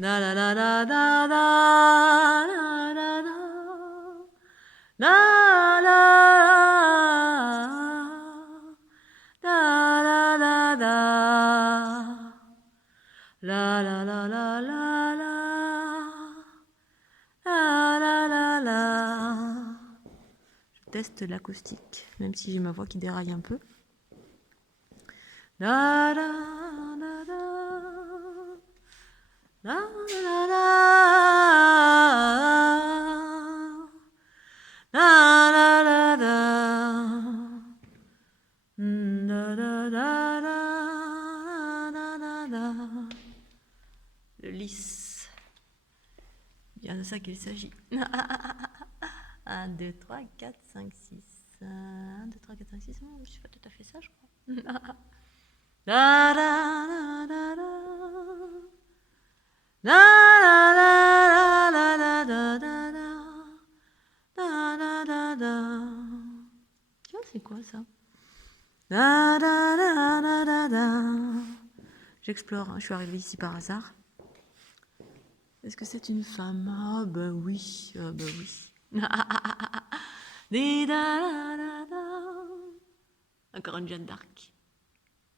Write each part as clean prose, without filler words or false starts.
La la la la la la la la la la la la la la la la la la. Je teste l'acoustique, même si j'ai ma voix qui déraille un peu. La la la la la la la la la la la. Da, da, da, da, da, da. Le lisse. Bien de ça qu'il s'agit. 1, 2, 3, 4, 5, 6. 1, 2, 3, 4, 5, 6. Je suis pas tout à fait ça, je crois. Da, da, da, da, da. Da, da, da, da, da, da, da, da. Da, da, da, da. Tiens, c'est quoi ça? Da, da, da, da, da, da. J'explore, hein, je suis arrivée ici par hasard. Est-ce que c'est une femme? Ah ben oui, ben oui. Di, da, da, da, da. Encore une Jeanne d'Arc.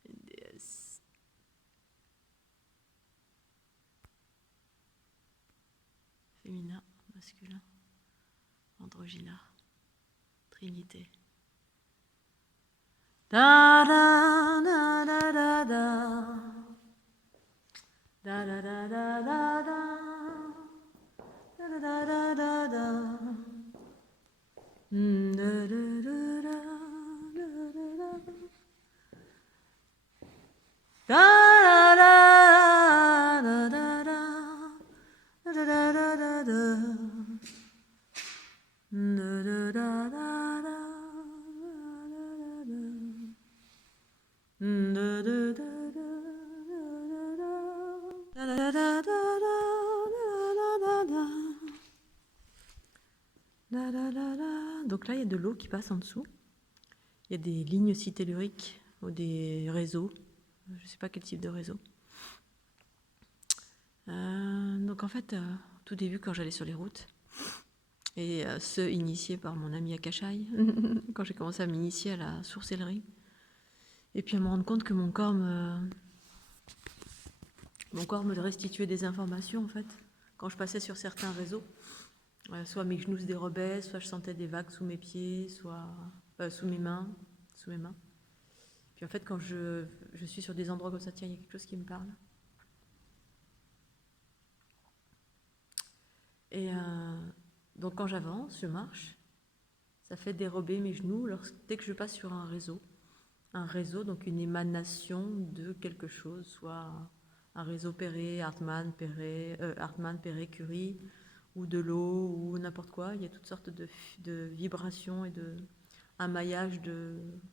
Une déesse. Féminin, masculin, androgyna, trinité. Da, da, da, da, da, da. Da, da, da, da, da, da. Da, da, da, da, da. Da, da, da, da. Da, da, da, da, da. Da, da, da, da, da, da. Da, da, da, da, da. Da, da, da, da. Donc là, il y a de l'eau qui passe en dessous. Il y a des lignes aussi telluriques ou des réseaux. Je ne sais pas quel type de réseau. Donc en fait, au tout début, quand j'allais sur les routes, et ceux initiés par mon ami Akashai, quand j'ai commencé à m'initier à la sourcellerie, et puis à me rendre compte que mon corps me restituait des informations, en fait, quand je passais sur certains réseaux. Soit mes genoux se dérobaient, soit je sentais des vagues sous mes pieds, soit sous mes mains. Puis en fait, quand je suis sur des endroits comme ça, tiens, il y a quelque chose qui me parle. Et donc quand j'avance, je marche, ça fait dérober mes genoux dès que je passe sur un réseau. Un réseau, donc une émanation de quelque chose, soit un réseau Perret, Hartmann, Perret, Curie, ou de l'eau, ou n'importe quoi. Il y a toutes sortes de vibrations et un maillage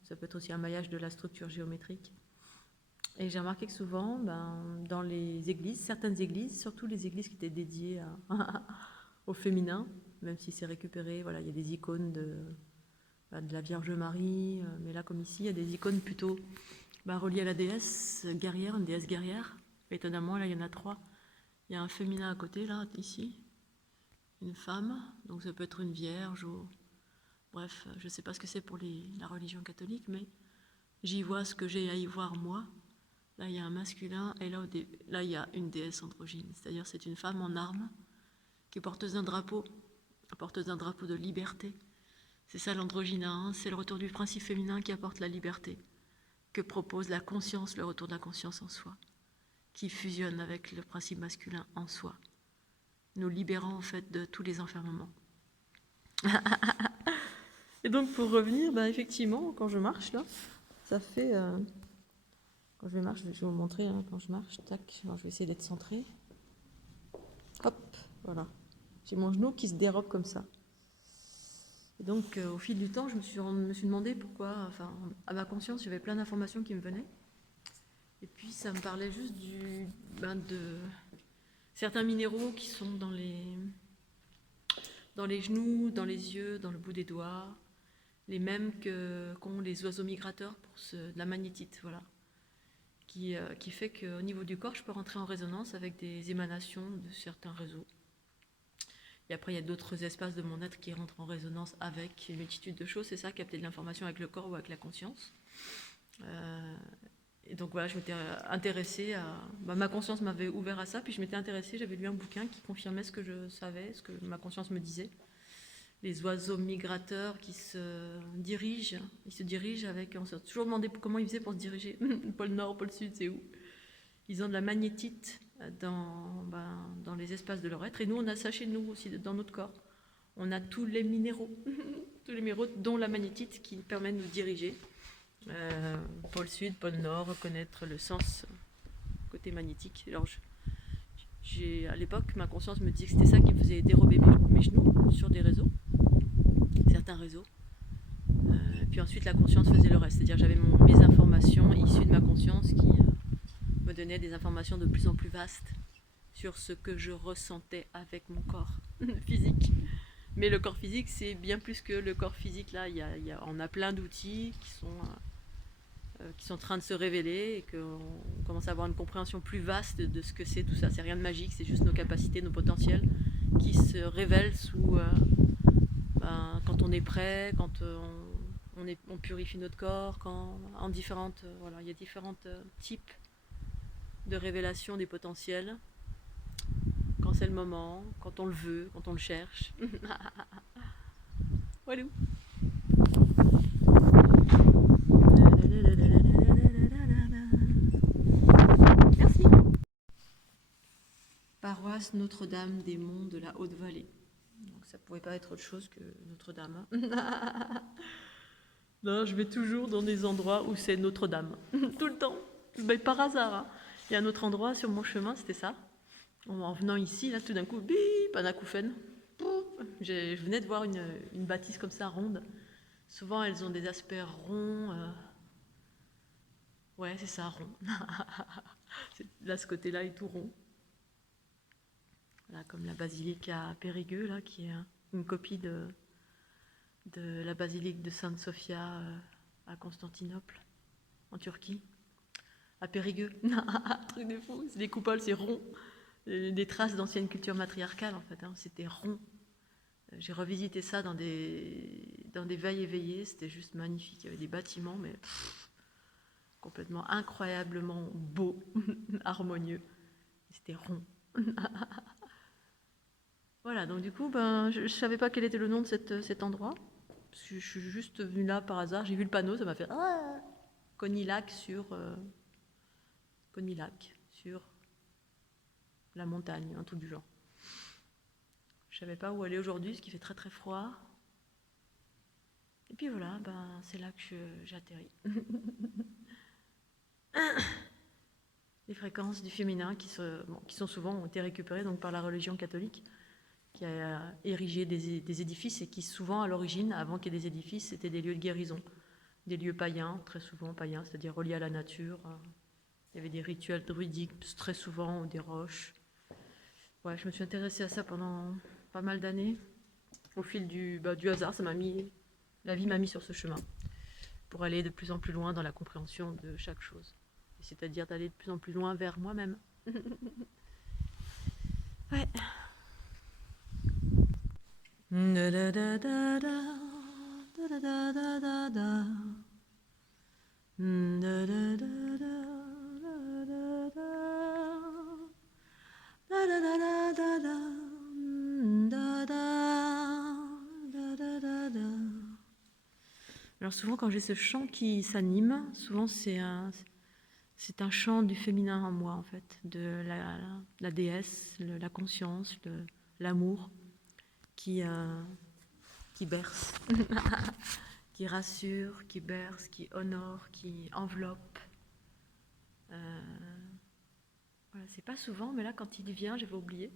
ça peut être aussi un maillage de la structure géométrique. Et j'ai remarqué que souvent, dans les églises, certaines églises, surtout les églises qui étaient dédiées au féminin, même si c'est récupéré, voilà, il y a des icônes de la Vierge Marie, mais là comme ici, il y a des icônes plutôt reliées à la déesse guerrière, une déesse guerrière. Étonnamment, là il y en a 3. Il y a un féminin à côté, là, ici, une femme, donc ça peut être une vierge ou... Bref, je ne sais pas ce que c'est pour la religion catholique, mais j'y vois ce que j'ai à y voir moi. Là, il y a un masculin, et là, il y a une déesse androgyne. C'est-à-dire, c'est une femme en armes qui est porteuse d'un drapeau de liberté. C'est ça l'androgyna, hein, c'est le retour du principe féminin qui apporte la liberté, que propose la conscience, le retour de la conscience en soi, qui fusionne avec le principe masculin en soi, nous libérant en fait de tous les enfermements. Et donc pour revenir, effectivement, quand je marche là, ça fait... Quand je marche, je vais vous montrer, hein, quand je marche, tac, alors je vais essayer d'être centrée. Hop, voilà. J'ai mon genou qui se dérobe comme ça. Et donc, au fil du temps, je me suis demandé pourquoi, enfin, à ma conscience, j'avais plein d'informations qui me venaient. Et puis, ça me parlait juste de certains minéraux qui sont dans les genoux, dans les yeux, dans le bout des doigts, les mêmes qu'ont les oiseaux migrateurs pour de la magnétite, voilà. qui fait qu'au niveau du corps, je peux rentrer en résonance avec des émanations de certains réseaux. Et après, il y a d'autres espaces de mon être qui rentrent en résonance avec une multitude de choses. C'est ça, capter de l'information avec le corps ou avec la conscience. Et donc voilà, je m'étais intéressée à... ma conscience m'avait ouvert à ça, puis je m'étais intéressée, j'avais lu un bouquin qui confirmait ce que je savais, ce que ma conscience me disait. Les oiseaux migrateurs qui se dirigent, avec... On s'est toujours demandé comment ils faisaient pour se diriger. Pôle Nord, pôle Sud, c'est où? Ils ont de la magnétite dans les espaces de leur être. Et nous, on a ça chez nous aussi, dans notre corps. On a tous les minéraux, dont la magnétite qui permet de nous diriger. Pôle Sud, pôle Nord, reconnaître le sens côté magnétique. Alors, à l'époque, ma conscience me disait que c'était ça qui me faisait dérober mes genoux sur des réseaux, certains réseaux. Puis ensuite, la conscience faisait le reste. C'est-à-dire, j'avais mes informations issues de ma conscience qui me donnaient des informations de plus en plus vastes sur ce que je ressentais avec mon corps physique. Mais le corps physique, c'est bien plus que le corps physique. Là, on a plein d'outils qui sont en train de se révéler et qu'on commence à avoir une compréhension plus vaste de ce que c'est tout ça. C'est rien de magique, c'est juste nos capacités, nos potentiels qui se révèlent quand on est prêt, quand on purifie notre corps, il y a différents types de révélation des potentiels. Quand c'est le moment, quand on le veut, quand on le cherche. Voilà. Merci. Paroisse Notre-Dame des Monts de la Haute-Vallée. Donc ça pouvait pas être autre chose que Notre-Dame. Non, je vais toujours dans des endroits où c'est Notre-Dame. Tout le temps. Mais par hasard. Hein. Il y a un autre endroit sur mon chemin, c'était ça. En venant ici, là, tout d'un coup, bip, un acouphène. Je venais de voir une bâtisse comme ça, ronde. Souvent, elles ont des aspects ronds. Ouais, c'est ça, rond. Là, ce côté-là est tout rond. Voilà, comme la basilique à Périgueux, là, qui est une copie de la basilique de Sainte Sophia à Constantinople, en Turquie. À Périgueux. Truc de fou, les coupoles, c'est rond. Des traces d'ancienne culture matriarcale, en fait. Hein, c'était rond. J'ai revisité ça dans des veilles éveillées. C'était juste magnifique. Il y avait des bâtiments, mais complètement incroyablement beaux, harmonieux. C'était rond. Voilà, donc du coup, je ne savais pas quel était le nom de cet endroit. Parce que je suis juste venue là par hasard. J'ai vu le panneau, ça m'a fait Conillac sur la montagne, un truc du genre. Je savais pas où aller aujourd'hui, parce qu'il fait très très froid. Et puis voilà, c'est là que j'atterris. Les fréquences du féminin qui sont souvent ont été récupérées donc, par la religion catholique, qui a érigé des édifices et qui souvent à l'origine, avant qu'il y ait des édifices, c'était des lieux de guérison, des lieux païens, très souvent païens, c'est-à-dire reliés à la nature. Il y avait des rituels druidiques très souvent, ou des roches. Ouais, je me suis intéressée à ça pendant pas mal d'années. Au fil du hasard, la vie m'a mis sur ce chemin pour aller de plus en plus loin dans la compréhension de chaque chose. C'est-à-dire d'aller de plus en plus loin vers moi-même. Ouais. Alors souvent quand j'ai ce chant qui s'anime, souvent c'est un chant du féminin en moi en fait, de la déesse, la conscience, l'amour qui berce, qui rassure, qui berce, qui honore, qui enveloppe. Voilà, c'est pas souvent, mais là quand il vient, j'avais oublié.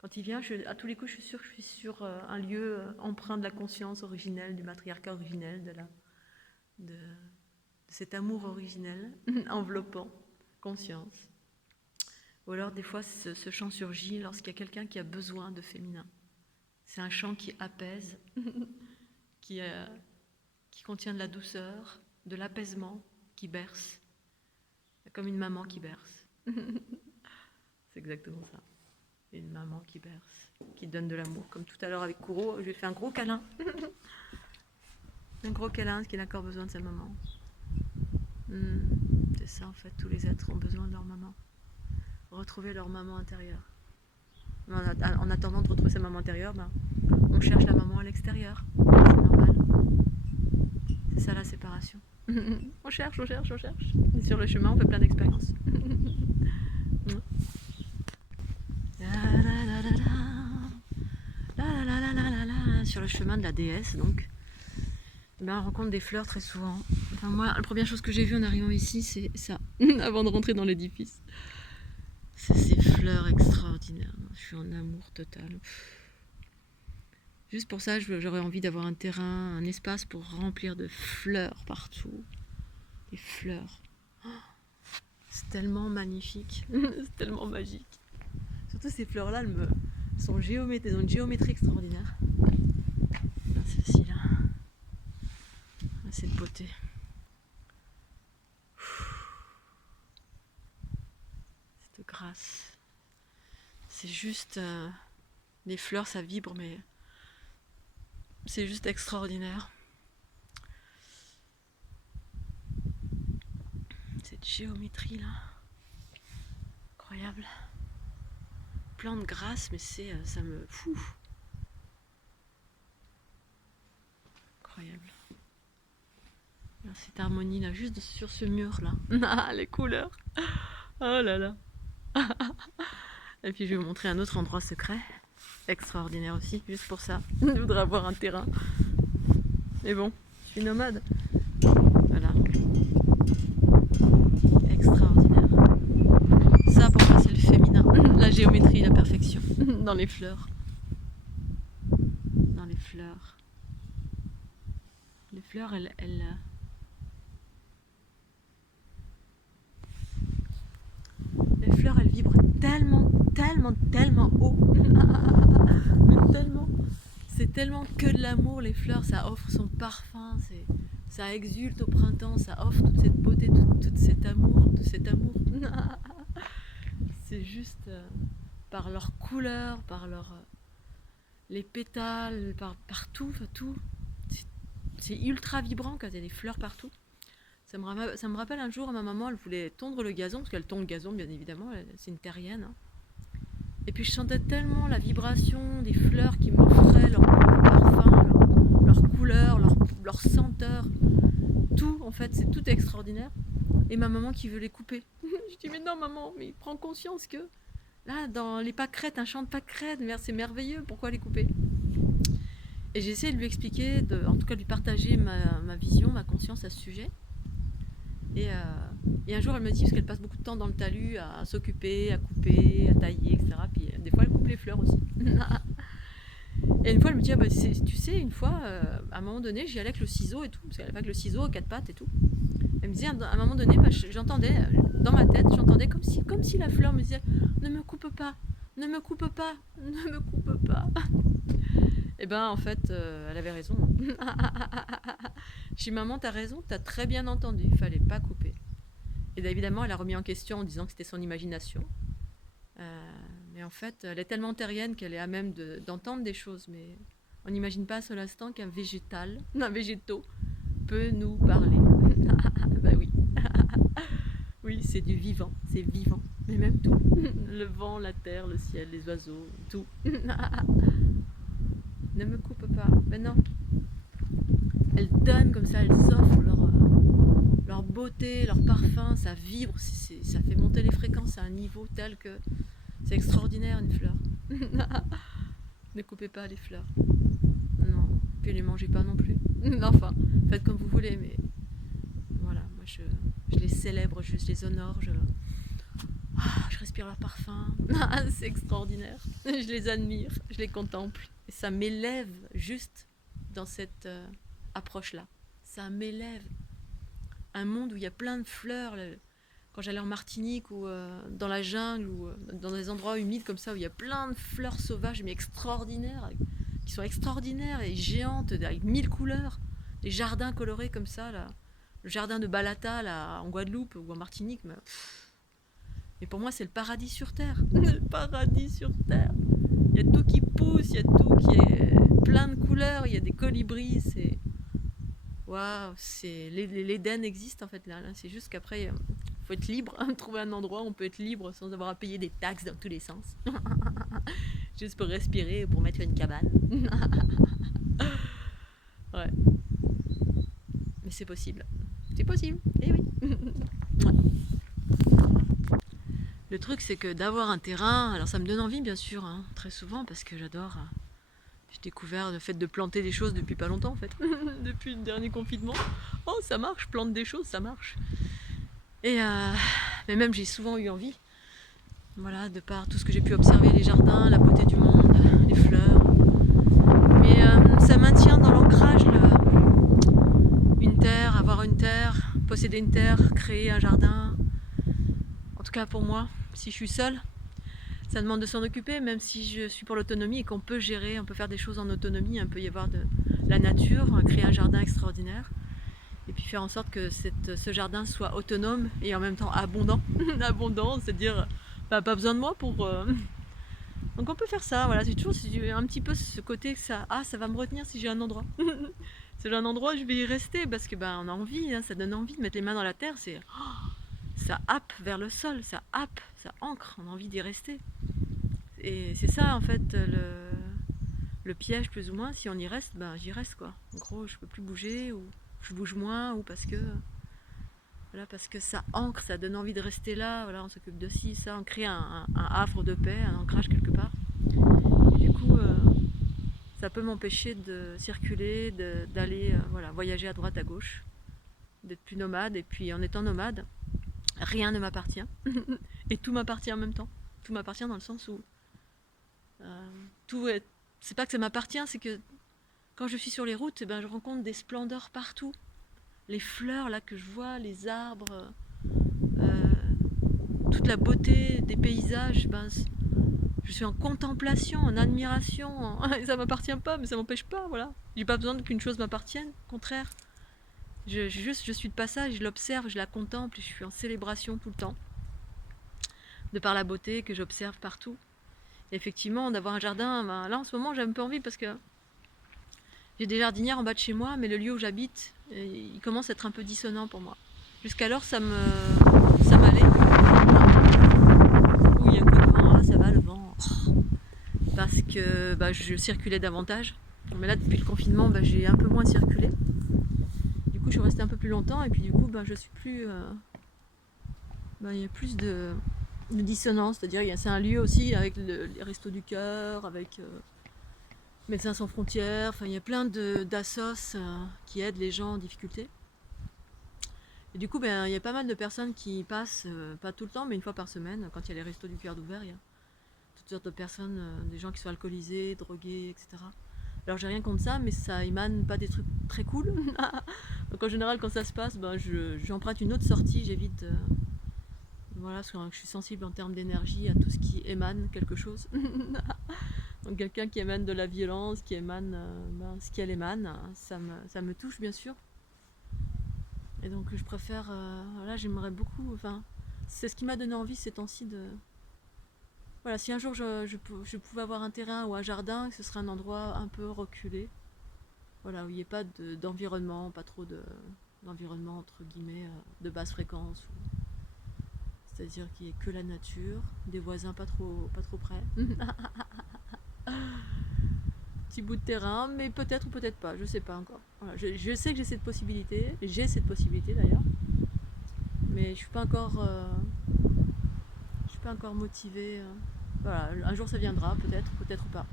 Quand il vient, à tous les coups, je suis sûre que je suis sur un lieu empreint de la conscience originelle, du matriarcat originel, de cet amour originel, enveloppant, conscience. Ou alors, des fois, ce chant surgit lorsqu'il y a quelqu'un qui a besoin de féminin. C'est un chant qui apaise, qui contient de la douceur, de l'apaisement, qui berce. Comme une maman qui berce. C'est exactement ça. Une maman qui berce, qui donne de l'amour. Comme tout à l'heure avec Kuro, je lui ai fait un gros câlin. Un gros câlin, parce qu'il a encore besoin de sa maman. C'est ça en fait, tous les êtres ont besoin de leur maman. Retrouver leur maman intérieure. En attendant de retrouver sa maman intérieure, on cherche la maman à l'extérieur. C'est normal. C'est ça la séparation. On cherche. Et sur le chemin, on fait plein d'expériences. Sur le chemin de la déesse, donc, on rencontre des fleurs très souvent. Enfin, moi, la première chose que j'ai vue en arrivant ici, c'est ça, avant de rentrer dans l'édifice. C'est ces fleurs extraordinaires. Je suis en amour total. Juste pour ça, j'aurais envie d'avoir un terrain, un espace pour remplir de fleurs partout. Des fleurs. C'est tellement magnifique. C'est tellement magique. Surtout ces fleurs-là, elles ont une géométrie extraordinaire. Celle-ci là. Cette beauté. Cette grâce. C'est juste... les fleurs, ça vibre, mais... c'est juste extraordinaire. Cette géométrie là. Incroyable. Plein de grâce, mais ça me... Incroyable. Cette harmonie là, juste sur ce mur là. Les couleurs. Oh là là. Et puis je vais vous montrer un autre endroit secret. Extraordinaire aussi, juste pour ça. Je voudrais avoir un terrain. Mais bon, je suis nomade. Voilà. Extraordinaire. Ça pour moi c'est le féminin. La géométrie, la perfection. Dans les fleurs. Dans les fleurs. Les fleurs, elles vibrent tellement haut. Mais tellement. C'est tellement que de l'amour, les fleurs, ça offre son parfum, ça exulte au printemps, ça offre toute cette beauté, tout cet amour, C'est juste par leur couleur, par les pétales, partout, tout. C'est ultra vibrant quand il y a des fleurs partout. Ça me rappelle un jour, ma maman, elle voulait tondre le gazon, parce qu'elle tond le gazon, bien évidemment, c'est une terrienne. Hein. Et puis je sentais tellement la vibration des fleurs qui m'offraient leur parfum, leur couleur, leur senteur. Tout, en fait, c'est tout extraordinaire. Et ma maman qui veut les couper. Je dis, mais non, maman, mais prends conscience que là, dans les pâquerettes, un champ de pâquerettes, c'est merveilleux, pourquoi les couper? Et j'ai essayé de lui expliquer, en tout cas de lui partager ma vision, ma conscience à ce sujet. Et un jour, elle me dit, parce qu'elle passe beaucoup de temps dans le talus à s'occuper, à couper, à tailler, etc. Puis des fois, elle coupe les fleurs aussi. Et une fois, elle me dit, tu sais, une fois, à un moment donné, j'y allais avec le ciseau et tout, parce qu'elle allait avec le ciseau à 4 pattes et tout. Elle me disait, à un moment donné, j'entendais, dans ma tête, j'entendais comme si la fleur me disait, ne me coupe pas. Et en fait, elle avait raison. Je dis, maman, t'as raison, t'as très bien entendu, il fallait pas couper. Et évidemment, elle a remis en question en disant que c'était son imagination. Mais en fait, elle est tellement terrienne qu'elle est à même d'entendre des choses. Mais on n'imagine pas à seul instant qu'un végétaux, peut nous parler. Oui. Oui, c'est du vivant, c'est vivant. Mais même tout. Le vent, la terre, le ciel, les oiseaux, tout. Ne me coupe pas. Ben non. Elles donnent comme ça, elles offrent leur beauté, leur parfum, ça vibre, ça fait monter les fréquences à un niveau tel que c'est extraordinaire une fleur. Ne coupez pas les fleurs. Non. Puis les mangez pas non plus. Enfin, faites comme vous voulez, mais voilà, moi je les célèbre, je les honore, je respire leur parfum. C'est extraordinaire. Je les admire, je les contemple. Et ça m'élève juste dans cette approche-là. Ça m'élève. Un monde où il y a plein de fleurs. Quand j'allais en Martinique ou dans la jungle ou dans des endroits humides comme ça où il y a plein de fleurs sauvages mais extraordinaires, qui sont extraordinaires et géantes avec 1000 couleurs, des jardins colorés comme ça là. jardin de Balata là, en Guadeloupe ou en Martinique, mais pour moi c'est le paradis sur terre. Le paradis sur terre. Il y a tout qui pousse, il y a tout qui est plein de couleurs, il y a des colibris, c'est waouh, c'est l'Éden existe en fait là. C'est juste qu'après faut être libre, trouver un endroit où on peut être libre sans avoir à payer des taxes dans tous les sens. Juste pour respirer, pour mettre une cabane. Ouais, mais c'est possible. C'est possible, eh oui. Ouais. Le truc, c'est que d'avoir un terrain, alors ça me donne envie, bien sûr, hein, très souvent, parce que j'adore. J'ai découvert le fait de planter des choses depuis pas longtemps, en fait. Depuis le dernier confinement. Oh, ça marche, je plante des choses, ça marche. Et mais même, j'ai souvent eu envie. Voilà, de par tout ce que j'ai pu observer, les jardins, la beauté du monde, les fleurs. Mais ça maintient dans l'ancrage une terre, avoir une terre, posséder une terre, créer un jardin. En tout cas pour moi, si je suis seule, ça demande de s'en occuper, même si je suis pour l'autonomie et qu'on peut gérer, on peut faire des choses en autonomie, il peut y avoir de la nature, créer un jardin extraordinaire, et puis faire en sorte que ce jardin soit autonome et en même temps abondant. Abondant, c'est-à-dire pas besoin de moi pour... Donc on peut faire ça, voilà, c'est toujours un petit peu ce côté que ça va me retenir si j'ai un endroit. Si j'ai un endroit, je vais y rester parce que on a envie, hein, ça donne envie de mettre les mains dans la terre, ça happe vers le sol, ça happe, ça ancre, on a envie d'y rester. Et c'est ça en fait le piège plus ou moins, si on y reste, j'y reste quoi. En gros, je peux plus bouger ou je bouge moins ou parce que ça ancre, ça donne envie de rester là, voilà, on s'occupe de ci, ça, on crée un havre de paix, un ancrage quelque part. Et du coup, ça peut m'empêcher de circuler, d'aller voyager à droite, à gauche, d'être plus nomade. Et puis en étant nomade, rien ne m'appartient. Et tout m'appartient en même temps. Tout m'appartient dans le sens où tout est... C'est pas que ça m'appartient, c'est que quand je suis sur les routes, je rencontre des splendeurs partout. Les fleurs là que je vois, les arbres, toute la beauté des paysages, je suis en contemplation, en admiration. Ça m'appartient pas, mais ça m'empêche pas, voilà. J'ai pas besoin qu'une chose m'appartienne, au contraire. Je suis de passage, je l'observe, je la contemple, je suis en célébration tout le temps. De par la beauté que j'observe partout. Et effectivement, d'avoir un jardin, là en ce moment j'ai un peu envie parce que j'ai des jardinières en bas de chez moi, mais le lieu où j'habite, il commence à être un peu dissonant pour moi. Jusqu'alors ça m'allait. Il y a un coup de vent, ça va le vent. Parce que je circulais davantage. Mais là depuis le confinement, j'ai un peu moins circulé. Du coup je suis restée un peu plus longtemps et puis du coup je suis plus... il y a plus de dissonance, c'est-à-dire c'est un lieu aussi avec les Restos du Cœur, avec Médecins sans frontières, il y a plein d'assos qui aident les gens en difficulté. Et du coup, il y a pas mal de personnes qui passent, pas tout le temps, mais une fois par semaine, quand il y a les Restos du Cœur d'ouvert, il y a toutes sortes de personnes, des gens qui sont alcoolisés, drogués, etc. Alors j'ai rien contre ça, mais ça émane pas des trucs très cool. Donc en général, quand ça se passe, j'emprunte une autre sortie, j'évite... Voilà, parce que je suis sensible en termes d'énergie à tout ce qui émane quelque chose. Donc quelqu'un qui émane de la violence, qui émane ce qu'elle émane, ça me touche bien sûr. Et donc je préfère, j'aimerais beaucoup, c'est ce qui m'a donné envie ces temps-ci de... Voilà, si un jour je pouvais avoir un terrain ou un jardin, ce serait un endroit un peu reculé. Voilà, où il n'y ait pas d'environnement, pas trop d'environnement entre guillemets de basse fréquence. C'est-à-dire qu'il n'y ait que la nature, des voisins pas trop près. Petit bout de terrain, mais peut-être ou peut-être pas, je sais pas encore. Voilà, je sais que j'ai cette possibilité d'ailleurs, mais je suis pas encore motivée. Voilà, un jour ça viendra, peut-être pas.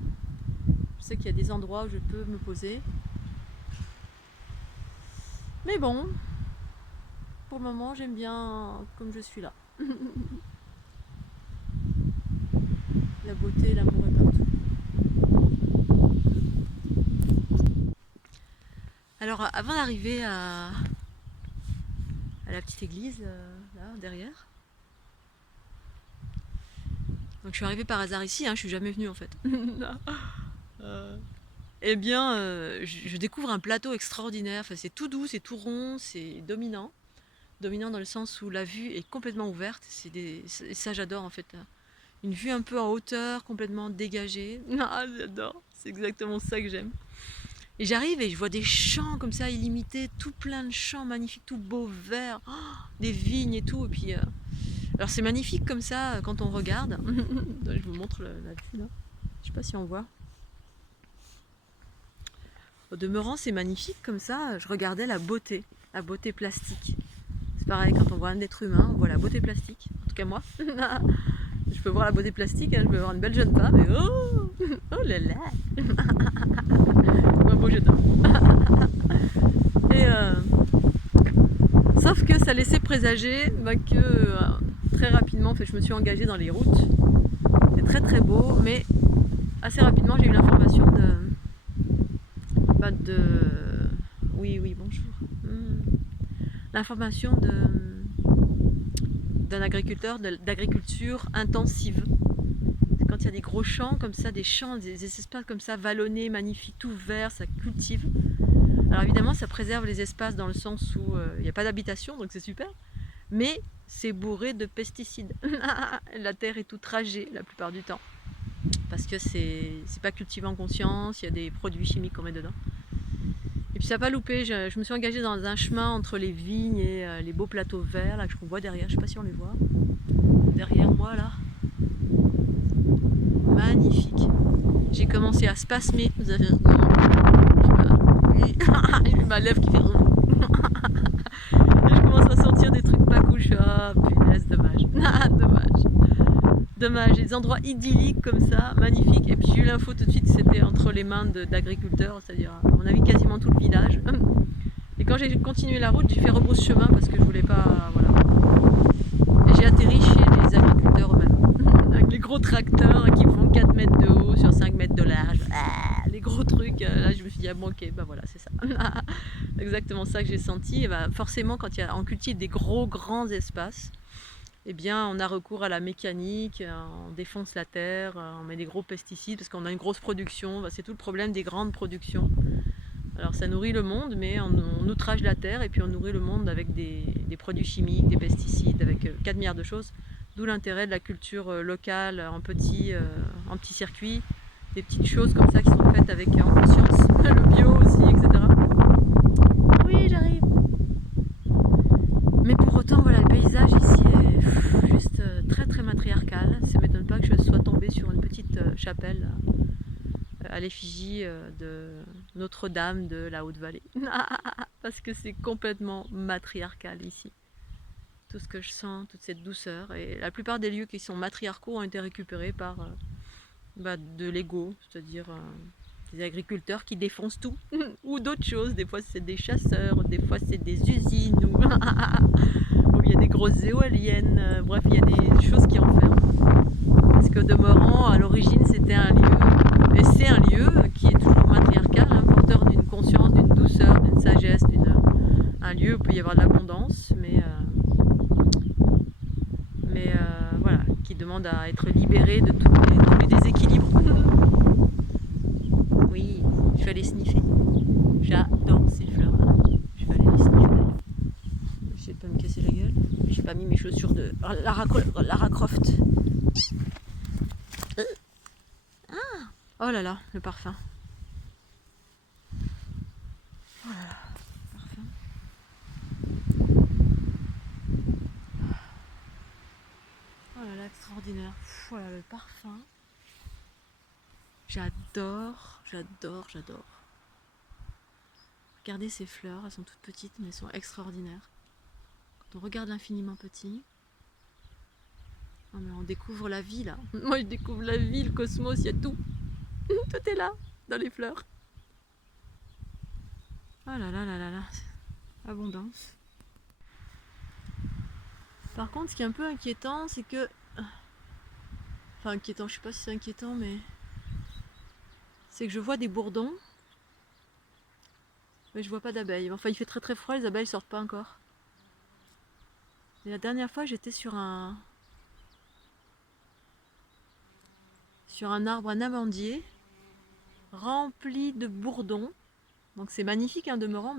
Je sais qu'il y a des endroits où je peux me poser. Mais bon, pour le moment j'aime bien comme je suis là. La beauté, l'amour est partout. Alors avant d'arriver à la petite église, là, derrière. Donc je suis arrivée par hasard ici, je suis jamais venue en fait. eh bien, je découvre un plateau extraordinaire. Enfin, c'est tout doux, c'est tout rond, c'est dominant. Dominant dans le sens où la vue est complètement ouverte. Ça, j'adore en fait. Une vue un peu en hauteur, complètement dégagée. Ah, j'adore. C'est exactement ça que j'aime. Et j'arrive et je vois des champs comme ça, illimités, tout plein de champs magnifiques, tout beau vert, des vignes et tout. Et puis, alors c'est magnifique comme ça quand on regarde. Je vous montre la vue là. Je sais pas si on voit. Au demeurant, c'est magnifique comme ça. Je regardais la beauté plastique. C'est pareil, quand on voit un être humain, on voit la beauté plastique. En tout cas, moi. Je peux voir la beauté plastique, hein, je peux voir une belle jeune femme et oh, oh là là. Un beau jeune homme. Et sauf que ça laissait présager que très rapidement, en fait, je me suis engagée dans les routes. C'est très très beau, mais assez rapidement, j'ai eu l'information oui, bonjour. L'information d'un agriculteur d'agriculture intensive. Quand il y a des gros champs comme ça, des champs, des espaces comme ça, vallonnés, magnifiques, tout vert, ça cultive. Alors évidemment, ça préserve les espaces dans le sens où il n'y a pas d'habitation, donc c'est super. Mais c'est bourré de pesticides. La terre est toute ragée la plupart du temps. Parce que c'est pas cultivé en conscience, il y a des produits chimiques qu'on met dedans. Et puis ça n'a pas loupé, je me suis engagée dans un chemin entre les vignes et les beaux plateaux verts là, que je vois derrière, je ne sais pas si on les voit. Derrière moi là. Magnifique. J'ai commencé à spasmer. Vous avez j'ai ma lèvre qui fait. Je commence à sentir des trucs pas couches. Ah punaise, dommage. Dommage. Des endroits idylliques comme ça, magnifiques. Et puis j'ai eu l'info tout de suite, c'était entre les mains d'agriculteurs, c'est-à-dire à mon avis quasiment tout le village. Et quand j'ai continué la route, j'ai fait rebrousse chemin parce que je voulais pas. Voilà. Et j'ai atterri chez les agriculteurs eux-mêmes. Avec les gros tracteurs qui font 4 mètres de haut sur 5 mètres de large. Les gros trucs. Là, je me suis dit, ah bon, ok, bah voilà, c'est ça. Exactement ça que j'ai senti. Et bah, forcément, quand on cultive des grands espaces, eh bien, on a recours à la mécanique, on défonce la terre, on met des gros pesticides parce qu'on a une grosse production. Bah, c'est tout le problème des grandes productions. Alors ça nourrit le monde, mais on outrage la terre et puis on nourrit le monde avec des produits chimiques, des pesticides, avec 4 milliards de choses. D'où l'intérêt de la culture locale en petit circuit, des petites choses comme ça qui sont faites avec en conscience, le bio aussi, etc. Oui, j'arrive. Mais pour autant, voilà, le paysage ici est juste très très matriarcal. Ça ne m'étonne pas que je sois tombée sur une petite chapelle à l'effigie de Notre-Dame de la Haute-Vallée. Parce que c'est complètement matriarcal ici. Tout ce que je sens, toute cette douceur. Et la plupart des lieux qui sont matriarcaux ont été récupérés par de l'ego, c'est-à-dire des agriculteurs qui défoncent tout. Ou d'autres choses. Des fois c'est des chasseurs, des fois c'est des usines, ou il y a des grosses éoliennes. Bref, il y a des choses qui enferment. Parce que demeurant, à l'origine, c'était un lieu, et c'est un lieu qui est toujours matriarcal, hein, porteur d'une conscience, d'une douceur, d'une sagesse, un lieu où il peut y avoir de l'abondance, mais voilà, qui demande à être libéré de tous les déséquilibres. Oui, je vais aller sniffer. J'adore ces fleurs-là. Je vais aller les sniffer d'ailleurs. J'essaie de pas me casser la gueule. J'ai pas mis mes chaussures de Lara Croft. Oh là là, le parfum. Oh là là, le parfum. Oh là là, extraordinaire. Oh là là, le parfum. J'adore. Regardez ces fleurs, elles sont toutes petites, mais elles sont extraordinaires. Quand on regarde l'infiniment petit, oh mais on découvre la vie là. Moi je découvre la vie, le cosmos, il y a tout. Tout est là, dans les fleurs. Oh là là là là là, abondance. Par contre, ce qui est un peu inquiétant, c'est que... Enfin inquiétant, je sais pas si c'est inquiétant, mais... C'est que je vois des bourdons, mais je vois pas d'abeilles. Enfin, il fait très très froid, les abeilles sortent pas encore. Et la dernière fois, j'étais sur un arbre, un amandier. rempli de bourdons. Donc c'est magnifique hein, demeurant,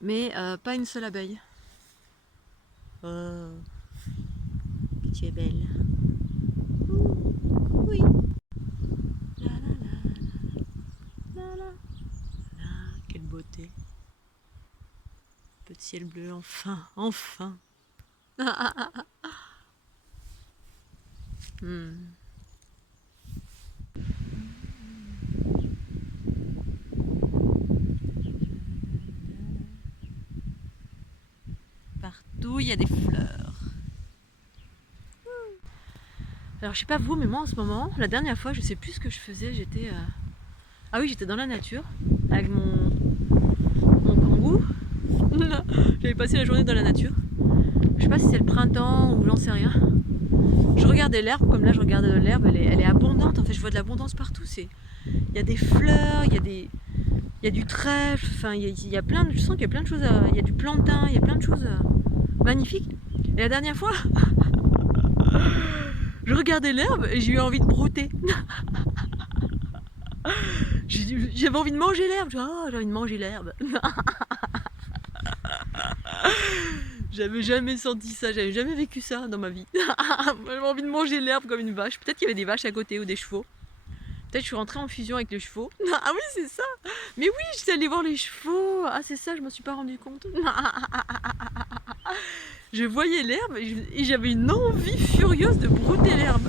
mais pas une seule abeille. Oh, que tu es belle. Ouh, oui. La la la la la la. Quelle beauté. Peu de ciel bleu, enfin, enfin. Hmm. Partout il y a des fleurs. Alors je sais pas vous, mais moi en ce moment, la dernière fois, je sais plus ce que je faisais, j'étais... Ah oui, j'étais dans la nature, avec mon kangou. J'avais passé la journée dans la nature. Je sais pas si c'est le printemps ou j'en sais rien. Je regardais l'herbe, comme là je regarde l'herbe, elle est abondante, en fait je vois de l'abondance partout. Il y a des fleurs, il y a du trèfle, enfin il y a plein de... Je sens qu'il y a plein de choses, il y a du plantain, il y a plein de choses magnifiques. Et la dernière fois, je regardais l'herbe et j'ai eu envie de brouter. J'avais envie de manger l'herbe. Oh, j'ai envie de manger l'herbe. J'avais jamais senti ça, j'avais jamais vécu ça dans ma vie. J'avais envie de manger l'herbe comme une vache. Peut-être qu'il y avait des vaches à côté ou des chevaux. Peut-être que je suis rentrée en fusion avec les chevaux. Ah oui, c'est ça. Mais oui, j'étais allée voir les chevaux. Ah, c'est ça, je m'en suis pas rendu compte. Je voyais l'herbe et j'avais une envie furieuse de brouter l'herbe.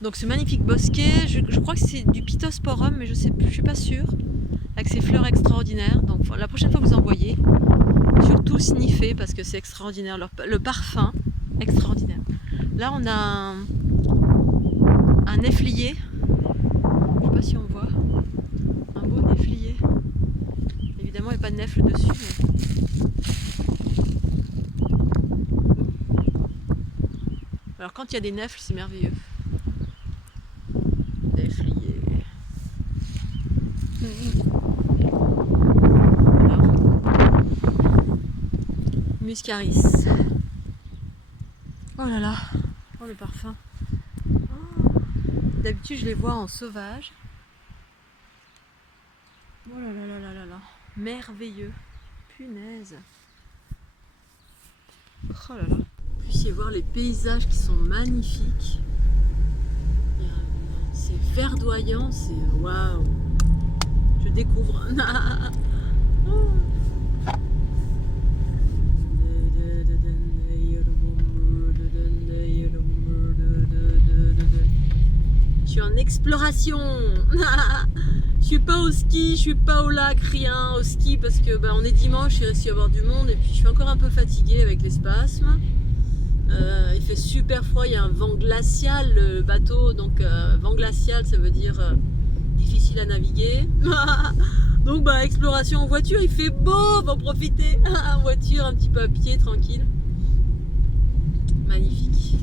Donc ce magnifique bosquet, je crois que c'est du Pittosporum, mais je sais plus, je suis pas sûre. Avec ses fleurs extraordinaires. Donc la prochaine fois que vous en voyez, surtout sniffer parce que c'est extraordinaire. Le parfum, extraordinaire. Là on a un néflier. Je sais pas si on voit. Un beau néflier. Évidemment il n'y a pas de nèfle dessus. Mais... Alors quand il y a des nèfles, c'est merveilleux. Néflier. Muscaris. Oh là là, oh le parfum. Oh. D'habitude je les vois en sauvage. Oh là là là là là là, merveilleux. Punaise. Oh là là. Puissiez voir les paysages qui sont magnifiques. C'est verdoyant, c'est waouh. Je découvre. Je suis en exploration. Je suis pas au ski, je suis pas au lac, rien au ski parce que on est dimanche, j'ai réussi à avoir du monde et puis je suis encore un peu fatiguée avec les spasmes. Il fait super froid, il y a un vent glacial, le bateau, donc vent glacial ça veut dire difficile à naviguer. Donc exploration en voiture, il fait beau, on va en profiter. En voiture, un petit peu à pied, tranquille. Magnifique.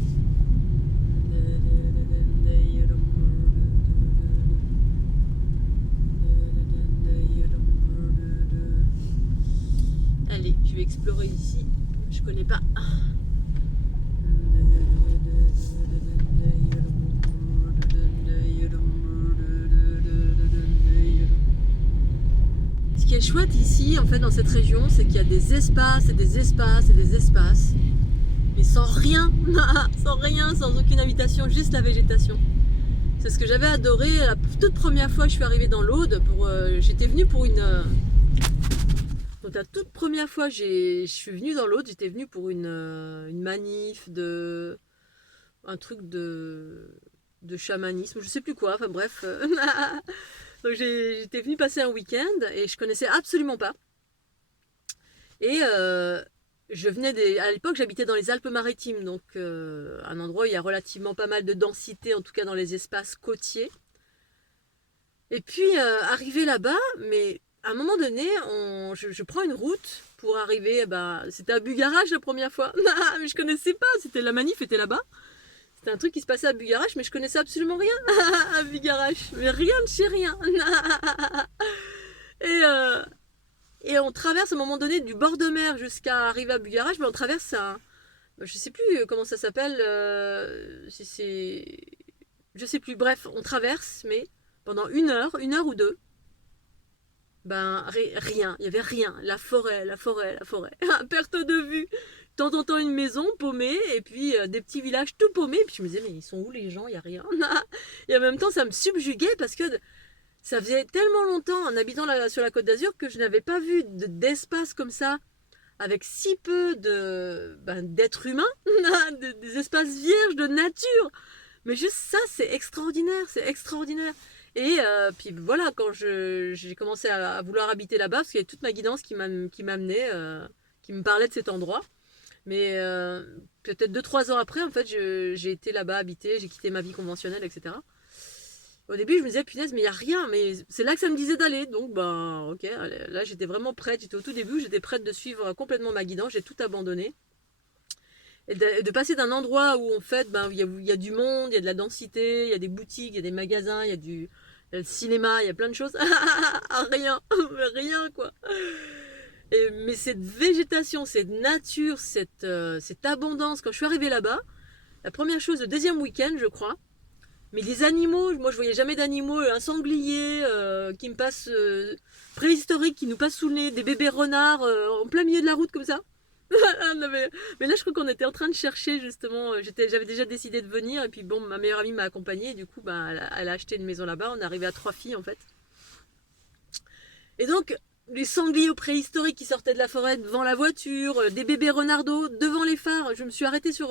Allez, je vais explorer ici. Je connais pas. Ce qui est chouette ici, en fait, dans cette région, c'est qu'il y a des espaces et des espaces et des espaces, mais sans rien, sans rien, sans aucune habitation, juste la végétation. C'est ce que j'avais adoré la toute première fois que je suis arrivée dans l'Aude. J'étais venue pour une... Donc la toute première fois que je suis venue dans l'Aude, j'étais venue pour une manif de... un truc de chamanisme, je sais plus quoi, enfin bref. Donc j'étais venue passer un week-end et je connaissais absolument pas. Et je venais à l'époque j'habitais dans les Alpes-Maritimes, donc un endroit où il y a relativement pas mal de densité, en tout cas dans les espaces côtiers. Et puis arrivé là-bas, mais à un moment donné, je prends une route pour arriver, c'était à Bugarach la première fois, mais je connaissais pas, la manif était là-bas. C'était un truc qui se passait à Bugarach, mais je connaissais absolument rien à Bugarach, mais rien de chez rien. Et on traverse à un moment donné du bord de mer jusqu'à arriver à Bugarach, on traverse Je sais plus comment ça s'appelle, si c'est... Je sais plus, bref, on traverse, mais pendant une heure ou deux, ben rien, il y avait rien, la forêt, la forêt, la forêt, à perte de vue. De temps en temps une maison paumée, et puis des petits villages tout paumés, et puis je me disais, mais ils sont où les gens, il y a rien. Et en même temps, ça me subjuguait, parce que ça faisait tellement longtemps, en habitant sur la Côte d'Azur, que je n'avais pas vu d'espace comme ça, avec si peu d'êtres humains, des espaces vierges de nature. Mais juste ça, c'est extraordinaire, c'est extraordinaire. Et puis voilà, quand j'ai commencé à vouloir habiter là-bas, parce qu'il y avait toute ma guidance qui m'amenait, qui me parlait de cet endroit. Mais peut-être 2 3 ans après, en fait, j'ai été là-bas habiter, j'ai quitté ma vie conventionnelle, etc. Au début, je me disais, punaise, mais il n'y a rien. Mais c'est là que ça me disait d'aller. Donc, ben, ok, là, j'étais vraiment prête. J'étais au tout début, j'étais prête de suivre complètement ma guidance. J'ai tout abandonné. Et de passer d'un endroit où, en fait, ben, il y a du monde, il y a de la densité, il y a des boutiques, il y a des magasins, il y a le cinéma, il y a plein de choses. Rien, rien, quoi. Mais cette végétation, cette nature, cette abondance, quand je suis arrivée là-bas, la première chose, le deuxième week-end, je crois, mais les animaux, moi je voyais jamais d'animaux, un sanglier qui me passe préhistorique, qui nous passe sous le nez, des bébés renards en plein milieu de la route comme ça. Mais là je crois qu'on était en train de chercher justement, j'avais déjà décidé de venir et puis bon ma meilleure amie m'a accompagnée et du coup ben, elle a acheté une maison là-bas, on est arrivé à 3 filles en fait. Et donc les sangliers préhistoriques qui sortaient de la forêt devant la voiture, des bébés renardeaux devant les phares, je me suis arrêtée sur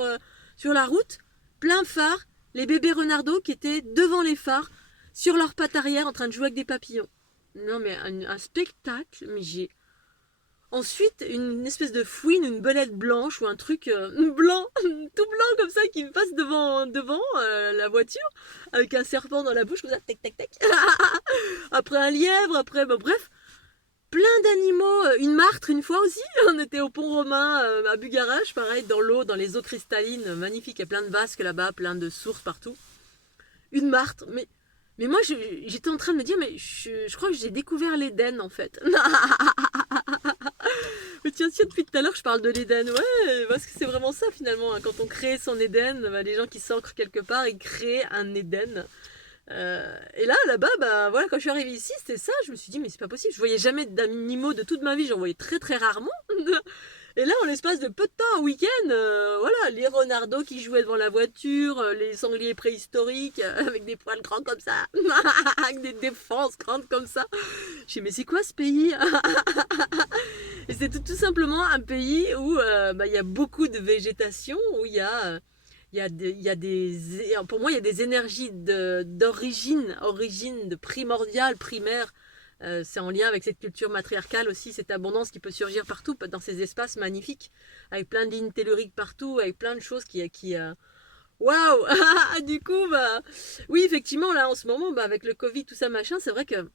la route, plein phare, les bébés renardeaux qui étaient devant les phares, sur leurs pattes arrière en train de jouer avec des papillons. Non mais un spectacle, mais j'ai... Ensuite, une espèce de fouine, une belette blanche ou un truc blanc, tout blanc comme ça qui me passe devant la voiture avec un serpent dans la bouche comme ça, tac tac tac. Après un lièvre, après, bon, bref, plein d'animaux, une martre une fois aussi, on était au pont romain à Bugarach, pareil, dans l'eau, dans les eaux cristallines, magnifique, il y a plein de vasques là-bas, plein de sources partout. Une martre, mais moi j'étais en train de me dire, mais je crois que j'ai découvert l'Éden en fait. Mais tiens, depuis tout à l'heure je parle de l'Éden, ouais, parce que c'est vraiment ça finalement, hein. Quand on crée son Éden, bah, les gens qui s'ancrent quelque part, ils créent un Éden. Et là-bas, bah voilà, quand je suis arrivée ici, c'était ça. Je me suis dit, mais c'est pas possible. Je voyais jamais d'animaux de toute ma vie. J'en voyais très très rarement. Et là, en l'espace de peu de temps, un week-end, voilà, les renardeaux qui jouaient devant la voiture, les sangliers préhistoriques avec des poils grands comme ça, avec des défenses grandes comme ça. Je me mais c'est quoi ce pays? Et c'est tout simplement un pays où bah, il y a beaucoup de végétation, où il y a des, pour moi, il y a des énergies origine de primordiale, primaire. C'est en lien avec cette culture matriarcale aussi, cette abondance qui peut surgir partout, dans ces espaces magnifiques, avec plein de lignes telluriques partout, avec plein de choses waouh. Du coup, bah, oui, effectivement, là, en ce moment, bah, avec le Covid, tout ça, machin, c'est vrai que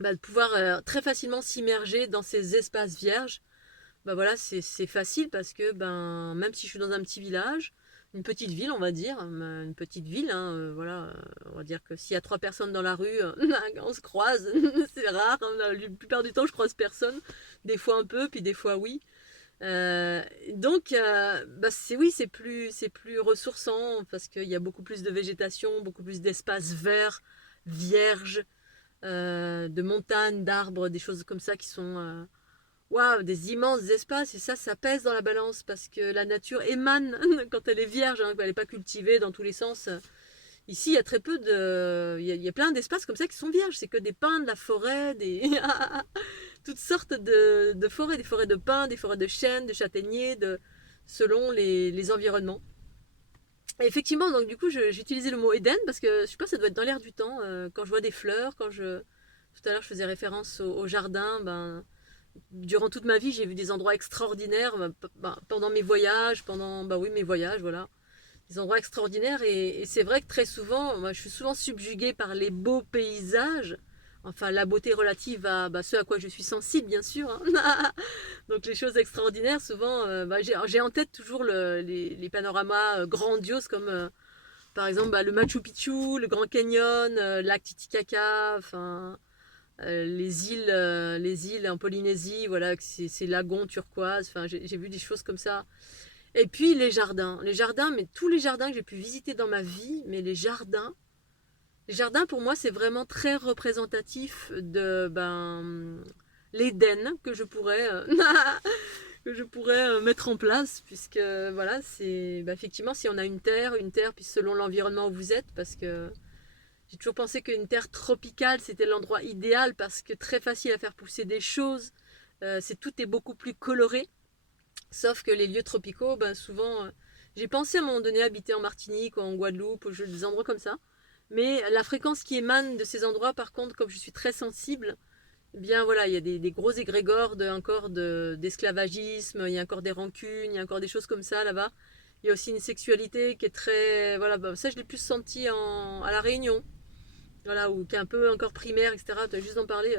bah, de pouvoir très facilement s'immerger dans ces espaces vierges, bah voilà, c'est facile parce que ben même si je suis dans un petit village, une petite ville, on va dire, une petite ville, hein, voilà, on va dire que s'il y a 3 personnes dans la rue, on se croise, c'est rare, hein, la plupart du temps je croise personne, des fois un peu, puis des fois oui. Donc, bah oui, c'est plus ressourçant parce qu'il y a beaucoup plus de végétation, beaucoup plus d'espaces verts, vierges, de montagnes, d'arbres, des choses comme ça qui sont waouh, des immenses espaces, et ça pèse dans la balance parce que la nature émane quand elle est vierge, hein, elle n'est pas cultivée dans tous les sens. Ici, il y a très peu de. Il y a plein d'espaces comme ça qui sont vierges, c'est que des pins, de la forêt, toutes sortes de forêts, des forêts de pins, des forêts de chênes, de châtaigniers, selon les environnements. Et effectivement, donc du coup, j'ai utilisé le mot Éden parce que je sais pas, ça doit être dans l'air du temps. Quand je vois des fleurs, tout à l'heure je faisais référence au jardin, ben durant toute ma vie, j'ai vu des endroits extraordinaires pendant mes voyages, bah oui, mes voyages, voilà. Des endroits extraordinaires et c'est vrai que très souvent, moi, je suis souvent subjuguée par les beaux paysages. Enfin, la beauté relative à bah, ce à quoi je suis sensible, bien sûr, hein. Donc les choses extraordinaires, souvent, bah, j'ai en tête toujours les panoramas grandioses comme par exemple bah, le Machu Picchu, le Grand Canyon, le lac Titicaca, enfin les îles en Polynésie, voilà, ces lagons turquoise. Enfin, j'ai vu des choses comme ça. Et puis les jardins, mais tous les jardins que j'ai pu visiter dans ma vie, mais les jardins pour moi c'est vraiment très représentatif de l'Éden que je pourrais mettre en place, puisque voilà, c'est effectivement si on a une terre, puis selon l'environnement où vous êtes, parce que j'ai toujours pensé qu'une terre tropicale c'était l'endroit idéal parce que très facile à faire pousser des choses, tout est beaucoup plus coloré. Sauf que les lieux tropicaux, souvent, j'ai pensé à un moment donné habiter en Martinique ou en Guadeloupe, ou des endroits comme ça. Mais la fréquence qui émane de ces endroits, par contre, comme je suis très sensible, eh bien voilà, il y a des gros égrégores d'esclavagisme, il y a encore des rancunes, il y a encore des choses comme ça là-bas. Il y a aussi une sexualité qui est très... Voilà, ça je l'ai plus senti à La Réunion. Voilà, ou qui est un peu encore primaire, etc. Tu as juste d'en parler,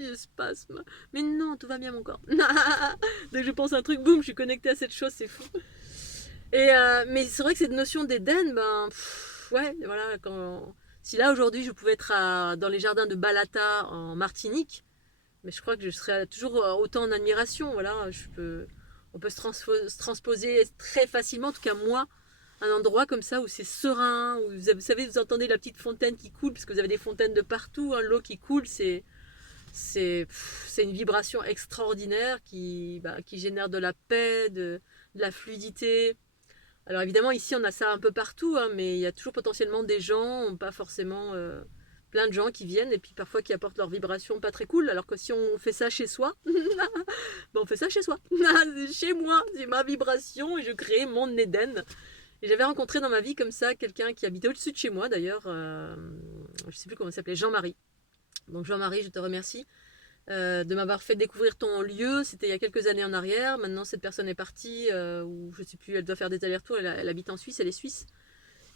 je spasme. Mais non, tout va bien mon corps. Dès que je pense à un truc, boum, je suis connectée à cette chose, c'est fou. Mais c'est vrai que cette notion d'Éden, ouais, voilà, si là aujourd'hui je pouvais être dans les jardins de Balata en Martinique, mais je crois que je serais toujours autant en admiration. Voilà, on peut se transposer très facilement, en tout cas moi, un endroit comme ça où c'est serein, où vous savez, vous entendez la petite fontaine qui coule, parce que vous avez des fontaines de partout, hein, l'eau qui coule, c'est une vibration extraordinaire qui génère de la paix, de la fluidité. Alors évidemment, ici, on a ça un peu partout, hein, mais il y a toujours potentiellement des gens, pas forcément plein de gens qui viennent et puis parfois qui apportent leur vibration pas très cool, alors que si on fait ça chez soi, on fait ça chez soi. Chez moi, c'est ma vibration et je crée mon Éden. Et j'avais rencontré dans ma vie comme ça quelqu'un qui habitait au-dessus de chez moi d'ailleurs, je sais plus comment il s'appelait, Jean-Marie. Donc Jean-Marie, je te remercie de m'avoir fait découvrir ton lieu. C'était il y a quelques années en arrière. Maintenant, cette personne est partie, ou je sais plus, elle doit faire des allers-retours. Elle habite en Suisse, elle est suisse.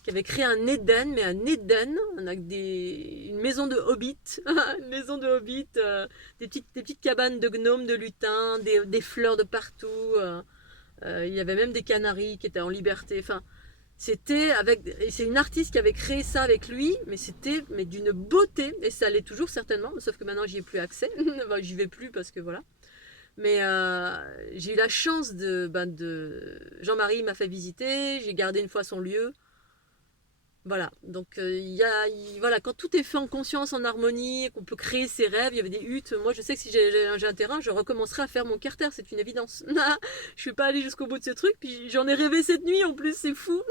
Qui avait créé un Éden, mais un Éden avec une maison de hobbit, une maison de hobbit, des petites cabanes de gnomes, de lutins, des fleurs de partout. Il y avait même des canaris qui étaient en liberté. Enfin, c'est une artiste qui avait créé ça avec lui, mais c'était d'une beauté, et ça l'est toujours certainement, sauf que maintenant j'y ai plus accès, enfin, j'y vais plus parce que voilà. Mais j'ai eu la chance Jean-Marie m'a fait visiter, j'ai gardé une fois son lieu. Voilà, donc voilà, quand tout est fait en conscience, en harmonie, qu'on peut créer ses rêves, il y avait des huttes. Moi, je sais que si j'ai un terrain, je recommencerai à faire mon carter, c'est une évidence. Je suis pas allée jusqu'au bout de ce truc, puis j'en ai rêvé cette nuit en plus, c'est fou.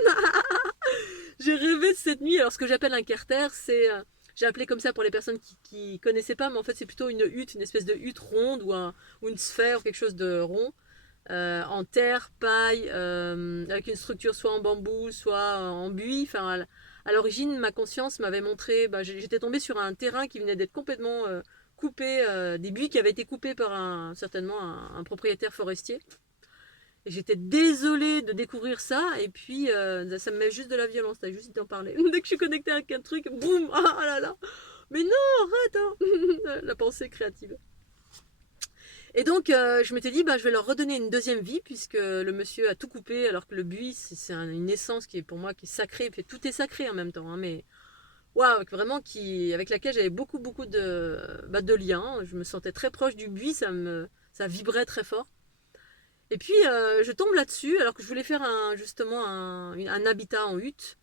J'ai rêvé de cette nuit. Alors, ce que j'appelle un carter, c'est. J'ai appelé comme ça pour les personnes qui connaissaient pas, mais en fait, c'est plutôt une hutte, une espèce de hutte ronde ou une sphère, quelque chose de rond. En terre, paille, avec une structure soit en bambou, soit en buis. Enfin, à l'origine, ma conscience m'avait montré, j'étais tombée sur un terrain qui venait d'être complètement coupé, des buis qui avaient été coupés par certainement un propriétaire forestier. Et j'étais désolée de découvrir ça, et puis ça me met juste de la violence, t'as juste d'en parler. Dès que je suis connectée avec un truc, boum, ah là là, mais non, arrête, hein. La pensée créative. Et donc, je m'étais dit, je vais leur redonner une deuxième vie, puisque le monsieur a tout coupé, alors que le buis, c'est une essence qui est pour moi qui est sacrée, puis tout est sacré en même temps, hein, mais waouh, vraiment avec laquelle j'avais beaucoup, beaucoup de liens. Je me sentais très proche du buis, ça vibrait très fort. Et puis, je tombe là-dessus, alors que je voulais faire justement un habitat en hutte.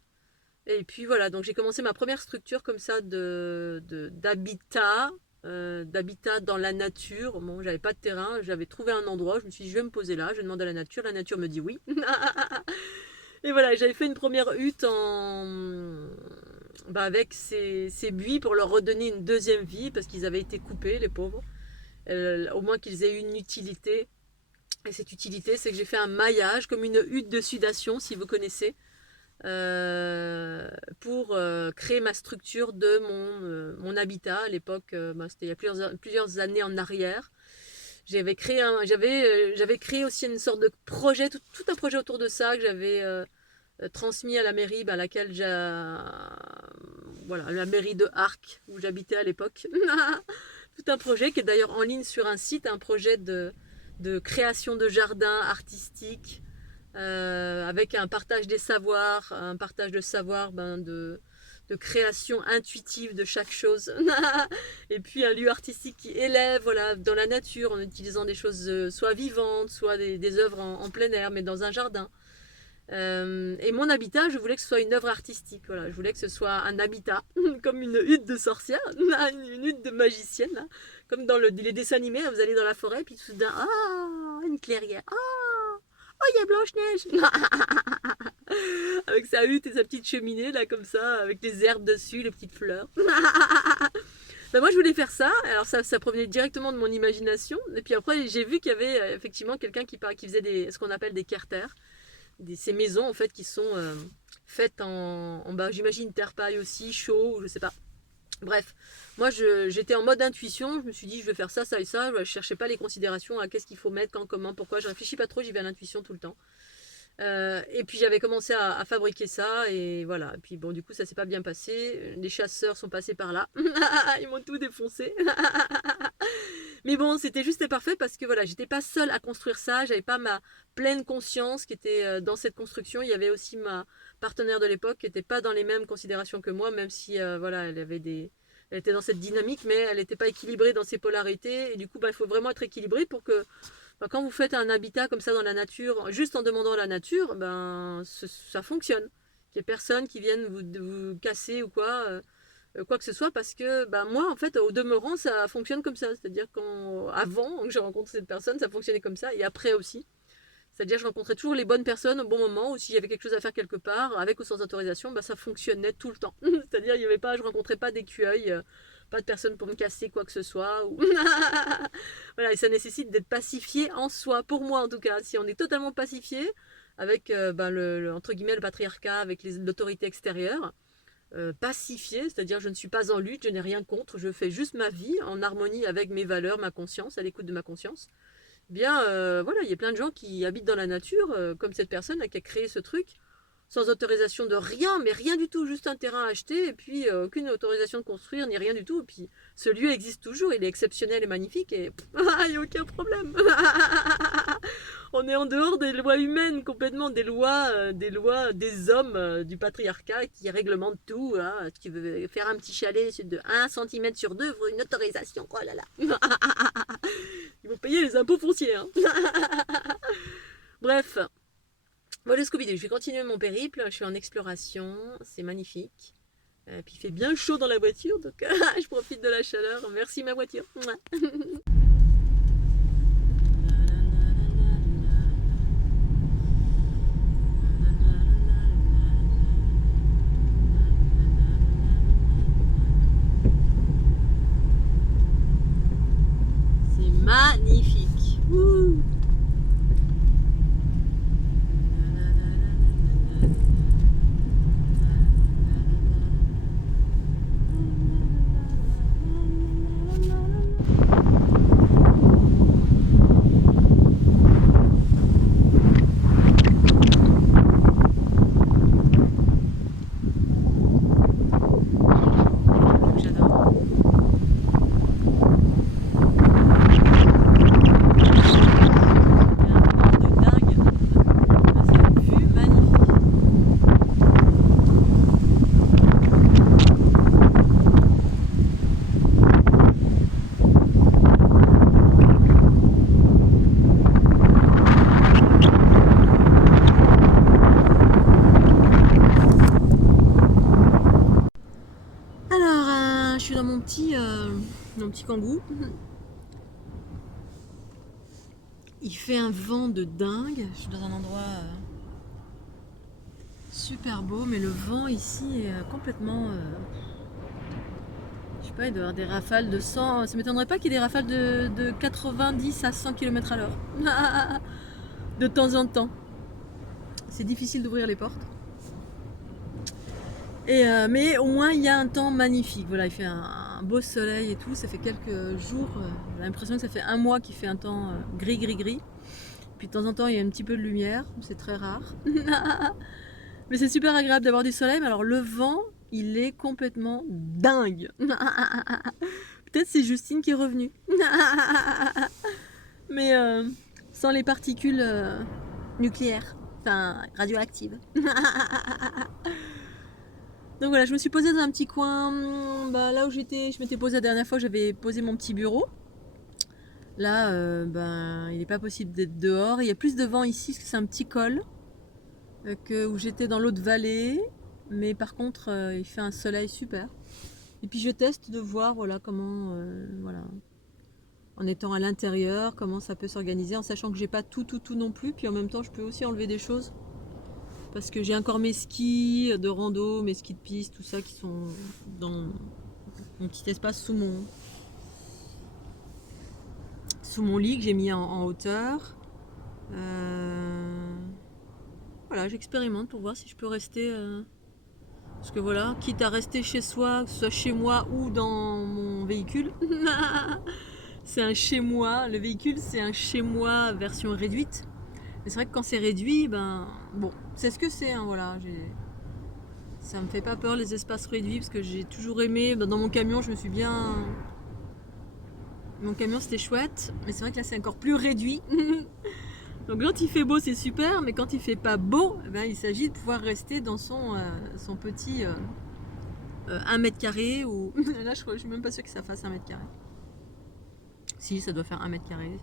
Et puis voilà, donc j'ai commencé ma première structure comme ça d'habitat dans la nature. Bon, j'avais pas de terrain, j'avais trouvé un endroit, je me suis dit je vais me poser là, je demande à la nature me dit oui. Et voilà, j'avais fait une première hutte avec ces buis pour leur redonner une deuxième vie parce qu'ils avaient été coupés, les pauvres. Au moins qu'ils aient eu une utilité. Et cette utilité, c'est que j'ai fait un maillage comme une hutte de sudation, si vous connaissez. Pour créer ma structure de mon habitat à l'époque, c'était il y a plusieurs années en arrière. J'avais créé aussi une sorte de projet, tout un projet autour de ça que j'avais transmis à la mairie, à laquelle la mairie de Arques où j'habitais à l'époque. Tout un projet qui est d'ailleurs en ligne sur un site, un projet de création de jardins avec un partage des savoirs, un partage de savoir de de création intuitive de chaque chose. Et puis un lieu artistique qui élève, voilà, dans la nature, en utilisant des choses soit vivantes, soit des œuvres en plein air, mais dans un jardin. Et mon habitat, je voulais que ce soit une œuvre artistique. Voilà. Je voulais que ce soit un habitat, comme une hutte de sorcière, une hutte de magicienne. Là. Comme dans les dessins animés, vous allez dans la forêt, puis tout d'un, une clairière. Oh, il y a Blanche-Neige. Avec sa hutte et sa petite cheminée, là, comme ça, avec les herbes dessus, les petites fleurs. Ben moi, je voulais faire ça. Alors, ça provenait directement de mon imagination. Et puis après, j'ai vu qu'il y avait effectivement quelqu'un qui faisait ce qu'on appelle des kerters. Ces maisons en fait qui sont faites en j'imagine terre-paille aussi, chaud, je sais pas. Bref, moi j'étais en mode intuition, je me suis dit je vais faire ça, ça et ça, je cherchais pas les considérations à qu'est-ce qu'il faut mettre, quand, comment, pourquoi, je réfléchis pas trop, j'y vais à l'intuition tout le temps. Et puis j'avais commencé à fabriquer ça et voilà. Et puis bon, du coup ça s'est pas bien passé, les chasseurs sont passés par là, ils m'ont tout défoncé. Mais bon, c'était juste et parfait parce que voilà, j'étais pas seule à construire ça, j'avais pas ma pleine conscience qui était dans cette construction. Il y avait aussi ma partenaire de l'époque qui était pas dans les mêmes considérations que moi, même si voilà, elle était dans cette dynamique, mais elle n'était pas équilibrée dans ses polarités. Et du coup, il faut vraiment être équilibré pour que quand vous faites un habitat comme ça dans la nature, juste en demandant à la nature, ça fonctionne. Qu'il n'y ait personne qui vienne vous casser ou quoi que ce soit, parce que moi en fait au demeurant ça fonctionne comme ça, c'est-à-dire qu'avant que je rencontre cette personne ça fonctionnait comme ça, et après aussi, c'est-à-dire je rencontrais toujours les bonnes personnes au bon moment, ou s'il y avait quelque chose à faire quelque part avec ou sans autorisation, ça fonctionnait tout le temps. C'est-à-dire je rencontrais pas d'écueil, pas de personne pour me casser quoi que ce soit ou... Voilà, et ça nécessite d'être pacifié en soi, pour moi en tout cas. Si on est totalement pacifié avec entre guillemets le patriarcat, avec l'autorité extérieure, pacifié, c'est-à-dire je ne suis pas en lutte, je n'ai rien contre, je fais juste ma vie en harmonie avec mes valeurs, ma conscience, à l'écoute de ma conscience. Bien, voilà, il y a plein de gens qui habitent dans la nature, comme cette personne là, qui a créé ce truc, sans autorisation de rien, mais rien du tout, juste un terrain acheté, et puis aucune autorisation de construire, ni rien du tout. Et puis ce lieu existe toujours, il est exceptionnel et magnifique, et il n'y a aucun problème. On est en dehors des lois humaines, complètement des lois des hommes, du patriarcat qui réglementent tout. Hein. Si tu veux faire un petit chalet de 1 cm sur 2, il faut une autorisation. Oh là là. Ils vont payer les impôts fonciers. Hein. Bref. Voilà Scooby-Doo, je vais continuer mon périple, je suis en exploration, c'est magnifique. Puis il fait bien chaud dans la voiture, donc je profite de la chaleur. Merci ma voiture. C'est magnifique. Ouh. Mon petit kangou. Il fait un vent de dingue. Je suis dans un endroit super beau, mais le vent ici est complètement... je sais pas, il doit y avoir des rafales de 100... Ça m'étonnerait pas qu'il y ait des rafales de 90 à 100 km à l'heure. De temps en temps. C'est difficile d'ouvrir les portes. Mais au moins il y a un temps magnifique. Voilà, il fait un beau soleil et tout. Ça fait quelques jours. J'ai l'impression que ça fait un mois qu'il fait un temps gris. Puis de temps en temps il y a un petit peu de lumière. C'est très rare. Mais c'est super agréable d'avoir du soleil. Mais alors le vent, il est complètement dingue. Peut-être c'est Justine qui est revenue. Mais sans les particules nucléaires. Enfin radioactives. Donc voilà, je me suis posée dans un petit coin, là où je m'étais posée la dernière fois, j'avais posé mon petit bureau. Là, il n'est pas possible d'être dehors. Il y a plus de vent ici, parce que c'est un petit col, que où j'étais dans l'autre vallée. Mais par contre, il fait un soleil super. Et puis je teste de voir voilà, comment, en étant à l'intérieur, comment ça peut s'organiser, en sachant que j'ai pas tout non plus. Puis en même temps, je peux aussi enlever des choses. Parce que j'ai encore mes skis de rando, mes skis de piste, tout ça qui sont dans mon petit espace sous mon lit que j'ai mis en hauteur. Voilà, j'expérimente pour voir si je peux rester. Parce que voilà, quitte à rester chez soi, que ce soit chez moi ou dans mon véhicule. C'est un chez moi. Le véhicule, c'est un chez moi version réduite. Mais c'est vrai que quand c'est réduit, c'est ce que c'est, hein, voilà. Ça me fait pas peur les espaces réduits parce que j'ai toujours aimé. Dans mon camion, je me suis bien. Mon camion c'était chouette, mais c'est vrai que là c'est encore plus réduit. Donc quand il fait beau c'est super, mais quand il fait pas beau, il s'agit de pouvoir rester dans son petit 1 mètre carré. Ou... là je suis même pas sûre que ça fasse 1 mètre carré. Si, ça doit faire 1 mètre carré.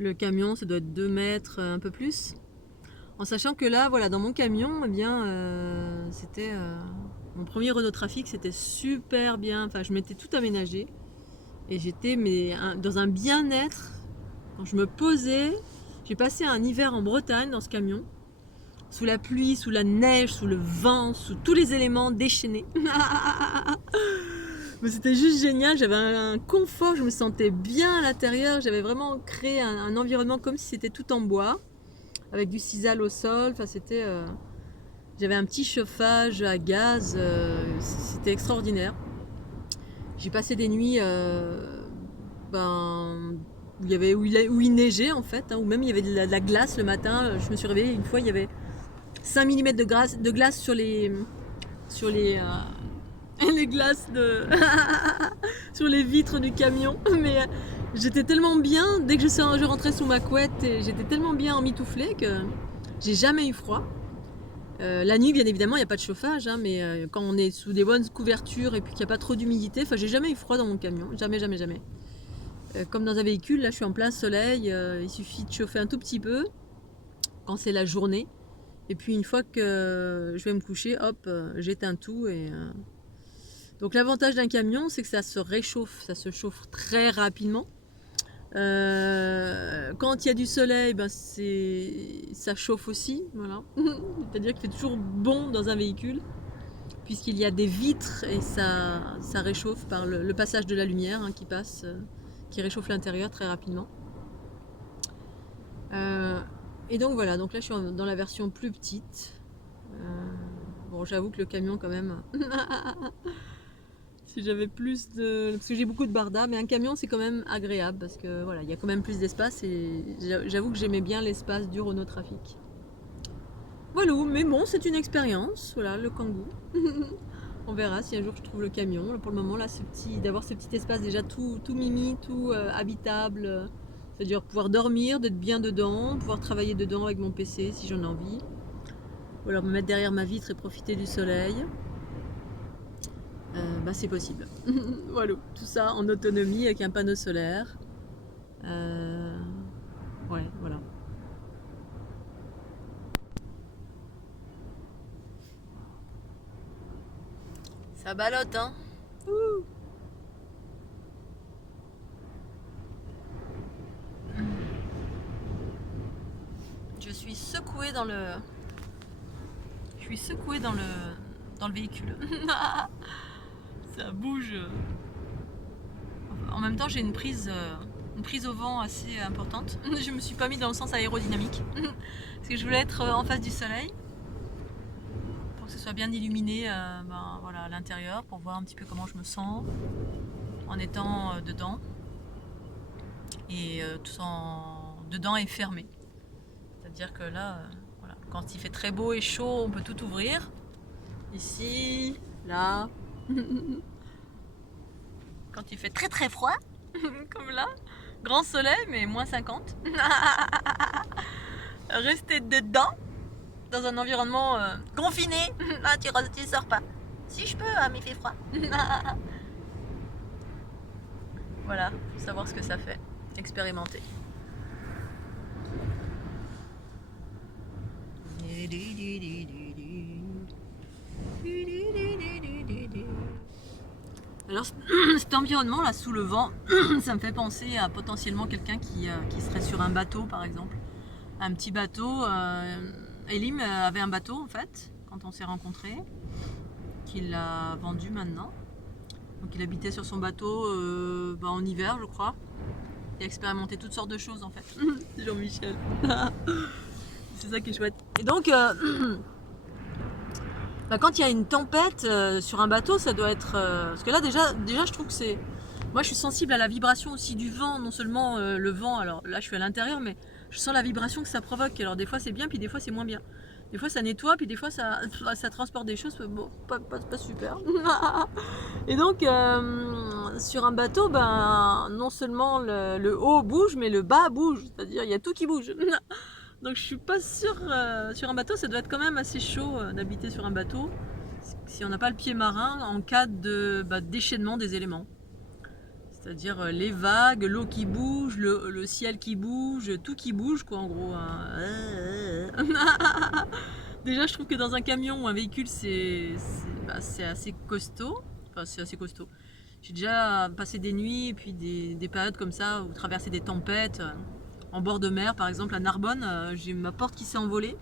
Le camion, ça doit être 2 mètres, un peu plus. En sachant que là, voilà, dans mon camion, c'était mon premier Renault Trafic, c'était super bien. Enfin, je m'étais tout aménagé et j'étais dans un bien-être. Quand je me posais, j'ai passé un hiver en Bretagne dans ce camion, sous la pluie, sous la neige, sous le vent, sous tous les éléments déchaînés. Mais c'était juste génial, j'avais un confort, je me sentais bien à l'intérieur, j'avais vraiment créé un environnement comme si c'était tout en bois, avec du sisal au sol, enfin c'était... j'avais un petit chauffage à gaz, c'était extraordinaire. J'ai passé des nuits où il neigeait en fait, où même il y avait de la glace le matin. Je me suis réveillée une fois, il y avait 5 mm de glace sur les glaces sur les vitres du camion. Mais j'étais tellement bien, dès que je rentrais sous ma couette, j'étais tellement bien emmitouflée que j'ai jamais eu froid. La nuit, bien évidemment, il n'y a pas de chauffage, mais quand on est sous des bonnes couvertures et puis qu'il n'y a pas trop d'humidité, j'ai jamais eu froid dans mon camion, jamais. Comme dans un véhicule, là je suis en plein soleil, il suffit de chauffer un tout petit peu quand c'est la journée. Et puis une fois que je vais me coucher, hop, j'éteins tout. Donc l'avantage d'un camion, c'est que ça se réchauffe, ça se chauffe très rapidement. Quand il y a du soleil, ça chauffe aussi, voilà. C'est-à-dire qu'il fait toujours bon dans un véhicule, puisqu'il y a des vitres et ça réchauffe par le passage de la lumière qui passe, qui réchauffe l'intérieur très rapidement. Et donc voilà, donc là je suis dans la version plus petite. Bon, j'avoue que le camion quand même... si j'avais plus de... Parce que j'ai beaucoup de barda, mais un camion c'est quand même agréable parce que voilà, il y a quand même plus d'espace et j'avoue que j'aimais bien l'espace du Renault Trafic. Voilà, mais bon, c'est une expérience, voilà, le Kangoo. On verra si un jour je trouve le camion. Pour le moment, là, d'avoir ce petit espace déjà tout mimi, tout habitable, c'est-à-dire pouvoir dormir, d'être bien dedans, pouvoir travailler dedans avec mon PC si j'en ai envie. Ou alors me mettre derrière ma vitre et profiter du soleil. C'est possible. Voilà, tout ça en autonomie avec un panneau solaire. Ouais, voilà. Ça ballotte, hein. Ouh. Je suis secouée dans le véhicule. Ça bouge. En même temps, j'ai une prise au vent assez importante. Je me suis pas mis dans le sens aérodynamique parce que je voulais être en face du soleil pour que ce soit bien illuminé voilà, à l'intérieur, pour voir un petit peu comment je me sens en étant dedans et tout dedans et fermé. C'est-à-dire que là, voilà, quand il fait très beau et chaud, on peut tout ouvrir. Ici, là. Quand il fait très très froid, comme là, grand soleil, mais moins 50. Rester dedans, dans un environnement confiné, là tu sors pas. Si je peux, mais il fait froid. Voilà, faut savoir ce que ça fait. Expérimenter. Alors cet environnement là sous le vent, ça me fait penser à potentiellement quelqu'un qui serait sur un bateau par exemple. Un petit bateau. Elim avait un bateau en fait quand on s'est rencontrés, qu'il a vendu maintenant. Donc il habitait sur son bateau en hiver je crois. Il a expérimenté toutes sortes de choses en fait. Jean-Michel. C'est ça qui est chouette. Et donc quand il y a une tempête sur un bateau, ça doit être... parce que là déjà je trouve que c'est... Moi je suis sensible à la vibration aussi du vent, non seulement le vent, alors là je suis à l'intérieur, mais je sens la vibration que ça provoque. Alors des fois c'est bien, puis des fois c'est moins bien. Des fois ça nettoie, puis des fois ça transporte des choses, bon, pas super. Et donc sur un bateau, non seulement le haut bouge, mais le bas bouge, c'est-à-dire il y a tout qui bouge. Donc je suis pas sûre, sur un bateau ça doit être quand même assez chaud d'habiter sur un bateau, si on n'a pas le pied marin en cas de déchaînement des éléments. C'est-à-dire les vagues, l'eau qui bouge, le ciel qui bouge, tout qui bouge quoi en gros. Déjà je trouve que dans un camion ou un véhicule c'est assez costaud. Enfin c'est assez costaud. J'ai déjà passé des nuits et puis des périodes comme ça où traverser des tempêtes. En bord de mer, par exemple à Narbonne, j'ai ma porte qui s'est envolée.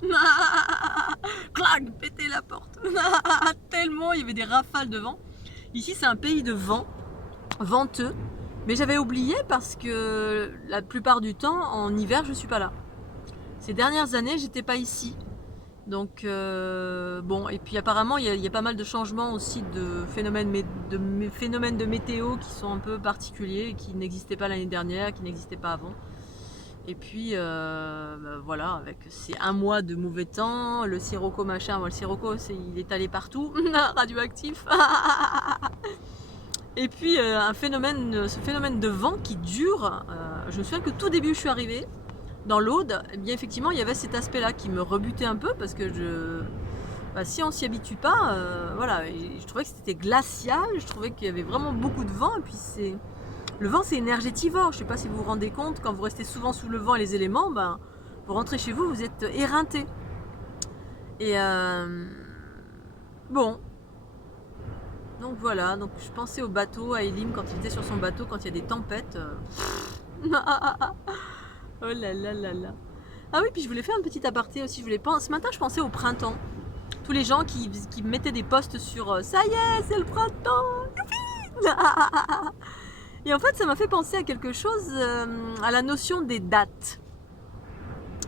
Clac, pété la porte. Tellement il y avait des rafales de vent. Ici c'est un pays de vent, venteux. Mais j'avais oublié parce que la plupart du temps, en hiver, je suis pas là. Ces dernières années, j'étais pas ici. Donc bon, et puis apparemment il y a pas mal de changements aussi de phénomènes de météo qui sont un peu particuliers, qui n'existaient pas l'année dernière, qui n'existaient pas avant. Et puis voilà, avec ces 1 mois de mauvais temps, le sirocco machin, le sirocco il est allé partout, radioactif. Et puis ce phénomène de vent qui dure, je me souviens que tout début je suis arrivée dans l'Aude, et bien effectivement il y avait cet aspect là qui me rebutait un peu parce que si on s'y habitue pas, voilà, je trouvais que c'était glacial, je trouvais qu'il y avait vraiment beaucoup de vent, et puis le vent c'est énergétivore, je sais pas si vous vous rendez compte, quand vous restez souvent sous le vent et les éléments, vous rentrez chez vous, vous êtes éreinté. Et bon, donc voilà, donc je pensais au bateau, à Elim quand il était sur son bateau, quand il y a des tempêtes. Oh là là là là. Ah oui, puis je voulais faire un petit aparté aussi, ce matin je pensais au printemps. Tous les gens qui mettaient des posts sur ça y est, c'est le printemps. Et en fait, ça m'a fait penser à quelque chose, à la notion des dates.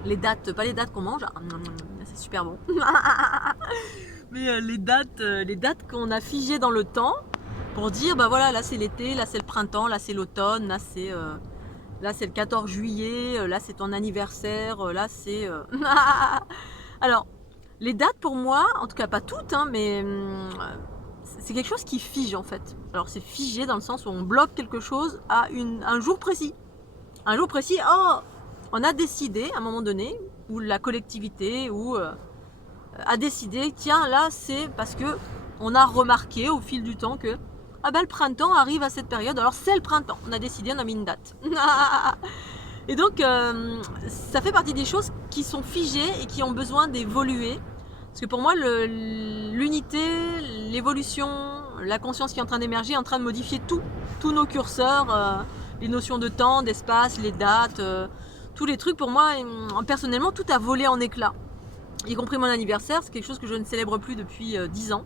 Les dates, pas les dates qu'on mange, c'est super bon. Mais les dates qu'on a figées dans le temps pour dire, voilà, là c'est l'été, là c'est le printemps, là c'est l'automne, là c'est le 14 juillet, là c'est ton anniversaire, là c'est... Alors, les dates pour moi, en tout cas pas toutes, mais c'est quelque chose qui fige en fait. Alors c'est figé dans le sens où on bloque quelque chose à un jour précis. Un jour précis, on a décidé à un moment donné, ou la collectivité, a décidé, tiens là c'est parce que on a remarqué au fil du temps que le printemps arrive à cette période, alors c'est le printemps. On a décidé, on a mis une date. Et donc ça fait partie des choses qui sont figées et qui ont besoin d'évoluer. Parce que pour moi, l'unité, l'évolution, la conscience qui est en train d'émerger est en train de modifier tous nos curseurs, les notions de temps, d'espace, les dates, tous les trucs. Pour moi, personnellement, tout a volé en éclats. Y compris mon anniversaire, c'est quelque chose que je ne célèbre plus depuis 10 ans.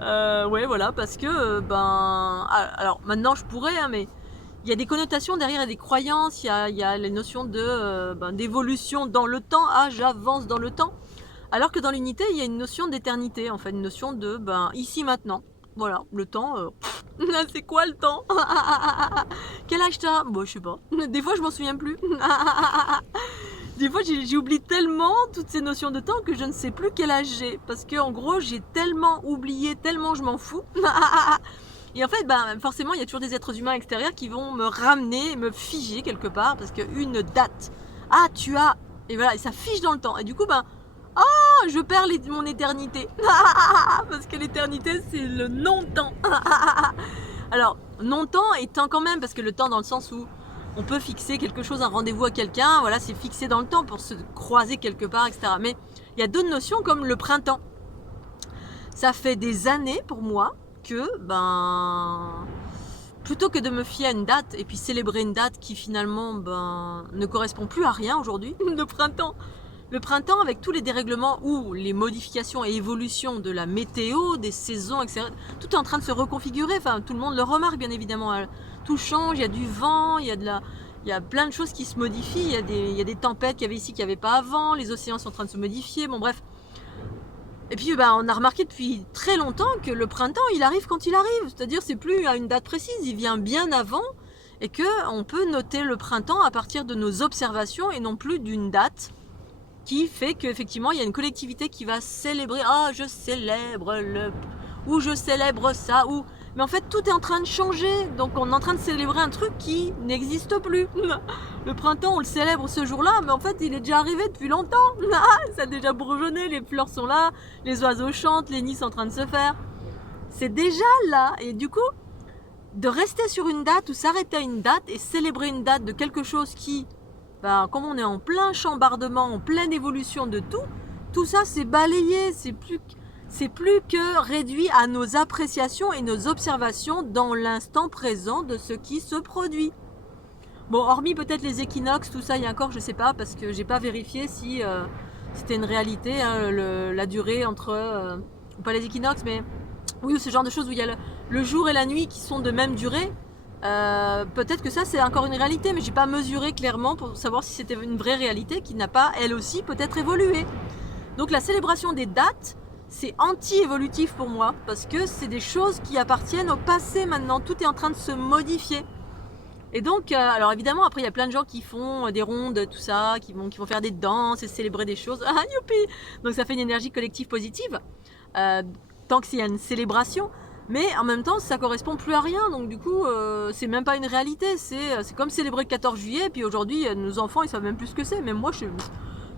Ouais, voilà, parce que, alors maintenant je pourrais, mais il y a des connotations derrière, il y a des croyances, il y a les notions d'évolution dans le temps, j'avance dans le temps. Alors que dans l'unité, il y a une notion d'éternité, en fait, une notion de ici maintenant. Voilà, le temps, c'est quoi le temps? Quel âge t'as? Bon, je sais pas. Des fois, je m'en souviens plus. Des fois, j'oublie tellement toutes ces notions de temps que je ne sais plus quel âge j'ai. Parce que, en gros, j'ai tellement oublié, tellement je m'en fous. Et en fait, forcément, il y a toujours des êtres humains extérieurs qui vont me ramener, me figer quelque part. Parce qu'une date, tu as... Et voilà, et ça fige dans le temps. Et du coup, je perds mon éternité. Parce que l'éternité, c'est le non-temps. Alors, non-temps étant quand même, parce que le temps dans le sens où on peut fixer quelque chose, un rendez-vous à quelqu'un, voilà, c'est fixé dans le temps pour se croiser quelque part, etc. Mais il y a d'autres notions comme le printemps. Ça fait des années pour moi que, plutôt que de me fier à une date et puis célébrer une date qui finalement ne correspond plus à rien aujourd'hui, le printemps avec tous les dérèglements ou les modifications et évolutions de la météo, des saisons, etc. Tout est en train de se reconfigurer, enfin tout le monde le remarque bien évidemment, tout change, il y a du vent, il y a plein de choses qui se modifient, il y a des tempêtes qu'il y avait ici qu'il n'y avait pas avant, les océans sont en train de se modifier, bon bref. Et puis on a remarqué depuis très longtemps que le printemps il arrive quand il arrive, c'est-à-dire c'est plus à une date précise, il vient bien avant et qu'on peut noter le printemps à partir de nos observations et non plus d'une date qui fait qu'effectivement il y a une collectivité qui va célébrer, je célèbre ou je célèbre ça, ou... Mais en fait tout est en train de changer, donc on est en train de célébrer un truc qui n'existe plus. Le printemps on le célèbre ce jour-là, mais en fait il est déjà arrivé depuis longtemps. Ça a déjà bourgeonné, les fleurs sont là, les oiseaux chantent, les nids sont en train de se faire. C'est déjà là, et du coup, de rester sur une date ou s'arrêter à une date et célébrer une date de quelque chose qui, comme on est en plein chambardement, en pleine évolution de tout ça c'est balayé, c'est plus que réduit à nos appréciations et nos observations dans l'instant présent de ce qui se produit. Bon, hormis peut-être les équinoxes, tout ça, il y a encore, je sais pas, parce que j'ai pas vérifié si c'était une réalité, hein, la durée entre, pas les équinoxes, mais oui, ce genre de choses où il y a le jour et la nuit qui sont de même durée. Peut-être que ça c'est encore une réalité, mais j'ai pas mesuré clairement pour savoir si c'était une vraie réalité qui n'a pas elle aussi peut-être évolué. Donc la célébration des dates c'est anti-évolutif pour moi parce que c'est des choses qui appartiennent au passé maintenant, tout est en train de se modifier. Et donc alors évidemment après il y a plein de gens qui font des rondes, tout ça, qui vont faire des danses et célébrer des choses, youpi. Donc ça fait une énergie collective positive tant qu'il y a une célébration. Mais en même temps, ça correspond plus à rien. Donc du coup, c'est même pas une réalité. C'est comme célébrer le 14 juillet. Puis aujourd'hui, nos enfants, ils savent même plus ce que c'est. Même moi,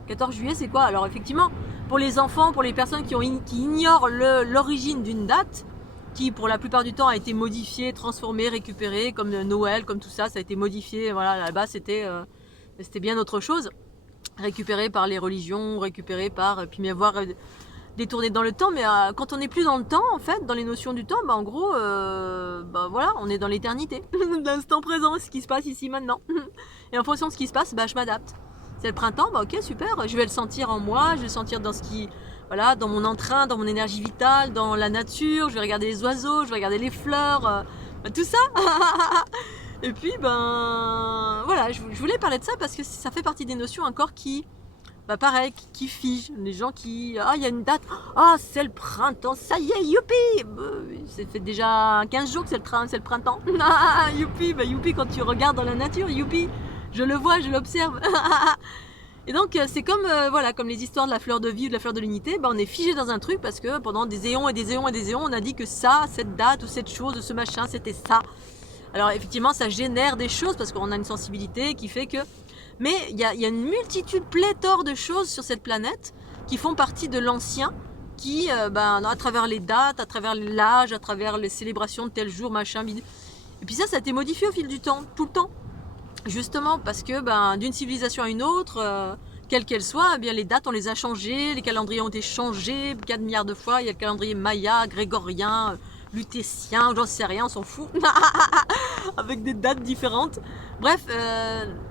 14 juillet, c'est quoi? Alors effectivement, pour les enfants, pour les personnes qui ignorent l'origine d'une date, qui pour la plupart du temps a été modifiée, transformée, récupérée, comme Noël, comme tout ça, ça a été modifié. Voilà, là-bas, c'était bien autre chose. Récupéré par les religions, récupéré par... Puis mais voir... détourné dans le temps, mais quand on n'est plus dans le temps, en fait, dans les notions du temps, en gros, voilà, on est dans l'éternité, l'instant présent, ce qui se passe ici, maintenant. Et en fonction de ce qui se passe, je m'adapte. C'est le printemps, ok, super, je vais le sentir en moi, je vais le sentir dans voilà, dans mon entrain, dans mon énergie vitale, dans la nature, je vais regarder les oiseaux, je vais regarder les fleurs, tout ça. Et puis, voilà, je voulais parler de ça parce que ça fait partie des notions encore qui... pareil, qui fige, les gens qui... il y a une date, c'est le printemps, ça y est, youpi. Ça fait déjà 15 jours que c'est le printemps. Youpi, youpi quand tu regardes dans la nature, youpi, je le vois, je l'observe. Et donc c'est comme, voilà, comme les histoires de la fleur de vie ou de la fleur de l'unité, on est figé dans un truc parce que pendant des éons et des éons et des éons, on a dit que ça, cette date ou cette chose, ce machin, c'était ça. Alors effectivement, ça génère des choses parce qu'on a une sensibilité qui fait que... Mais il y a une multitude, pléthore de choses sur cette planète qui font partie de l'ancien, qui, à travers les dates, à travers l'âge, à travers les célébrations de tel jour, machin, bidule. Et puis ça a été modifié au fil du temps, tout le temps. Justement parce que d'une civilisation à une autre, quelle qu'elle soit, les dates on les a changées, les calendriers ont été changés 4 milliards de fois. Il y a le calendrier maya, grégorien, lutétien, j'en sais rien, on s'en fout. Avec des dates différentes. Bref,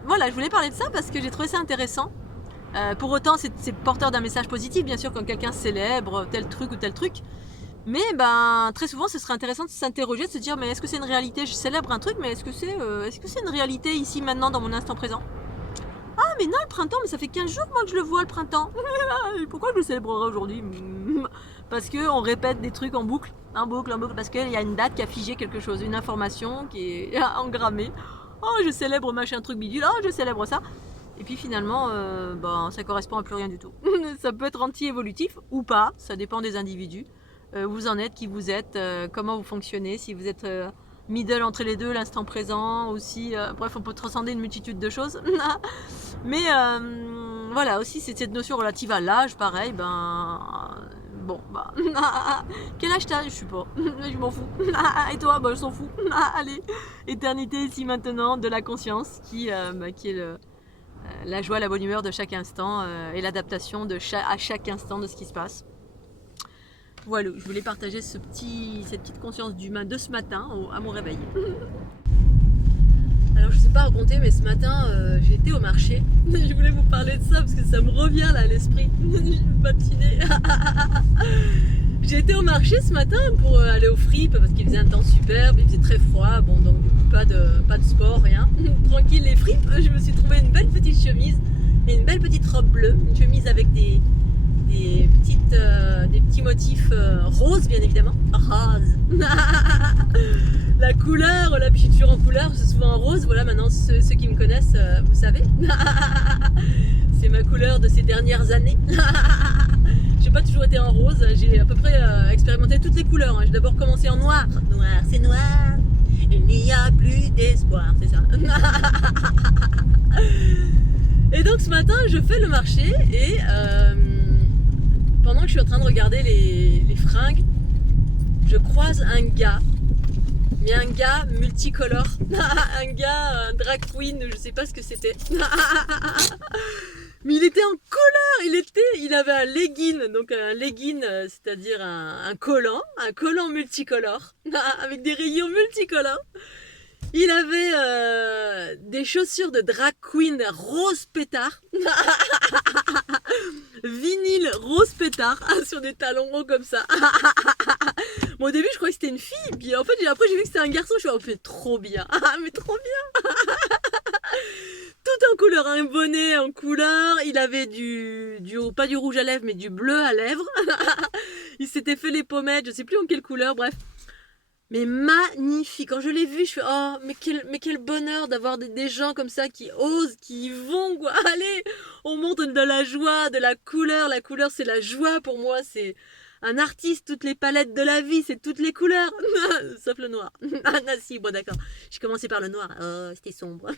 voilà, je voulais parler de ça parce que j'ai trouvé ça intéressant. Pour autant, c'est porteur d'un message positif, bien sûr, quand quelqu'un célèbre tel truc ou tel truc. Mais très souvent, ce serait intéressant de s'interroger, de se dire, mais est-ce que c'est une réalité? Je célèbre un truc, mais est-ce que c'est une réalité ici, maintenant, dans mon instant présent? Ah, mais non, le printemps, mais ça fait 15 jours, moi, que je le vois, le printemps. Pourquoi je le célébrerai aujourd'hui? Parce qu'on répète des trucs en boucle, parce qu'il y a une date qui a figé quelque chose, une information qui est engrammée. Je célèbre machin truc bidule, je célèbre ça. Et puis finalement, ça correspond à plus rien du tout. Ça peut être anti-évolutif ou pas, ça dépend des individus. Où vous en êtes, qui vous êtes, comment vous fonctionnez, si vous êtes middle entre les deux, l'instant présent aussi. Bref, on peut transcender une multitude de choses. Mais voilà, aussi c'est cette notion relative à l'âge, pareil, bon, quel âge t'as? Je sais pas, je m'en fous. Et toi? Je s'en fous. Allez, éternité ici maintenant de la conscience qui est la joie, la bonne humeur de chaque instant et l'adaptation à chaque instant de ce qui se passe. Voilà, je voulais partager cette petite conscience d'humain de ce matin à mon réveil. Alors je sais pas raconter, mais ce matin j'ai été au marché. Je voulais vous parler de ça parce que ça me revient là à l'esprit. Je vais patiner. J'ai été au marché ce matin pour aller aux fripes parce qu'il faisait un temps superbe, il faisait très froid, bon donc du coup pas de sport, rien. Tranquille les fripes, je me suis trouvé une belle petite chemise et une belle petite robe bleue, une chemise avec des petits motifs roses bien évidemment. Rose. La couleur, la piqûre en couleur, c'est souvent rose. Voilà, maintenant ceux qui me connaissent, vous savez. C'est ma couleur de ces dernières années. J'ai pas toujours été en rose, j'ai à peu près expérimenté toutes les couleurs. J'ai d'abord commencé en noir. Noir, c'est noir. Il n'y a plus d'espoir, c'est ça. Et donc ce matin, je fais le marché et pendant que je suis en train de regarder les fringues, je croise un gars, mais un gars multicolore, un drag queen, je sais pas ce que c'était. Mais il était en couleur, il avait un legging, donc un legging, c'est-à-dire un collant multicolore, avec des rayons multicolores. Il avait des chaussures de drag queen rose pétard, vinyle rose pétard, sur des talons hauts comme ça. Bon, au début, je croyais que c'était une fille, puis en fait, après, j'ai vu que c'était un garçon. Je me suis dit, oh, trop bien, mais trop bien. Tout en couleur, un bonnet en couleur. Il avait pas du rouge à lèvres, mais du bleu à lèvres. Il s'était fait les pommettes, je sais plus en quelle couleur, bref. Mais magnifique. Quand je l'ai vu, je fais oh mais quel bonheur d'avoir des gens comme ça qui osent, qui y vont quoi. Allez, on montre de la joie, de la couleur. La couleur c'est la joie pour moi. C'est un artiste, toutes les palettes de la vie, c'est toutes les couleurs, sauf le noir. Ah si, bon d'accord. J'ai commencé par le noir. Oh, c'était sombre.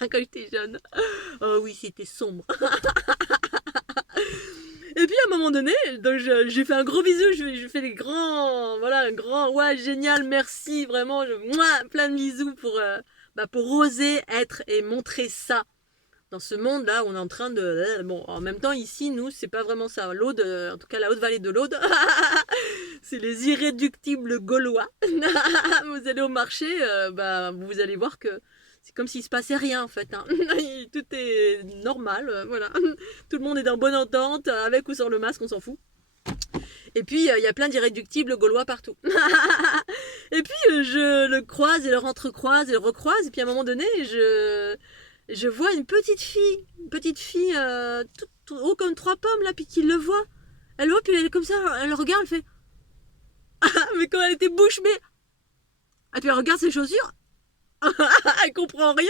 Quand j'étais jeune. Oh oui, c'était sombre. Et puis à un moment donné, donc j'ai fait un gros bisou, je fais des grands, voilà, un grand, ouais, génial, merci, vraiment, plein de bisous pour oser être et montrer ça dans ce monde-là où on est en train de... Bon, en même temps, ici, nous, c'est pas vraiment ça. L'Aude, en tout cas la Haute-Vallée de l'Aude, c'est les irréductibles gaulois. Vous allez au marché, vous allez voir que c'est comme s'il se passait rien en fait. Hein. Tout est normal, voilà. Tout le monde est dans bonne entente, avec ou sans le masque, on s'en fout. Et puis il y a plein d'irréductibles gaulois partout. Et puis je le croise et le entrecroise et le recroise. Et puis à un moment donné, je vois une petite fille tout haut comme 3 pommes là, puis qui le voit. Elle voit, puis elle est comme ça, elle regarde, elle fait. Mais quand elle était bouche bée. Et puis elle regarde ses chaussures. Elle comprend rien.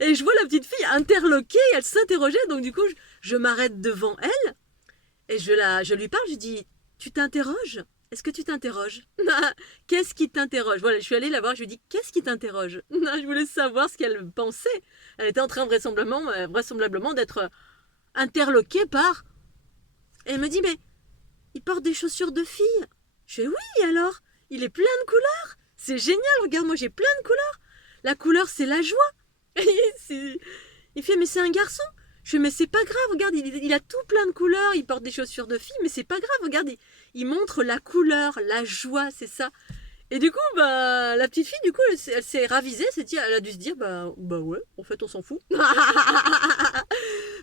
Et je vois la petite fille interloquée, elle s'interrogeait, donc du coup je m'arrête devant elle et je lui parle, je dis tu t'interroges? Est-ce que tu t'interroges? Qu'est-ce qui t'interroge? Voilà, je suis allée la voir, je lui dis qu'est-ce qui t'interroge? Je voulais savoir ce qu'elle pensait. Elle était en train vraisemblablement d'être interloquée par... Et elle me dit mais il porte des chaussures de fille. Je dis oui alors, il est plein de couleurs. C'est génial, regarde, moi j'ai plein de couleurs. La couleur, c'est la joie. Il fait, mais c'est un garçon. Je fais, mais c'est pas grave, regarde, il a tout plein de couleurs, il porte des chaussures de fille, mais c'est pas grave, regarde, il montre la couleur, la joie, c'est ça. Et du coup, la petite fille, du coup, elle s'est ravisée, elle a dû se dire, ouais, en fait, on s'en fout.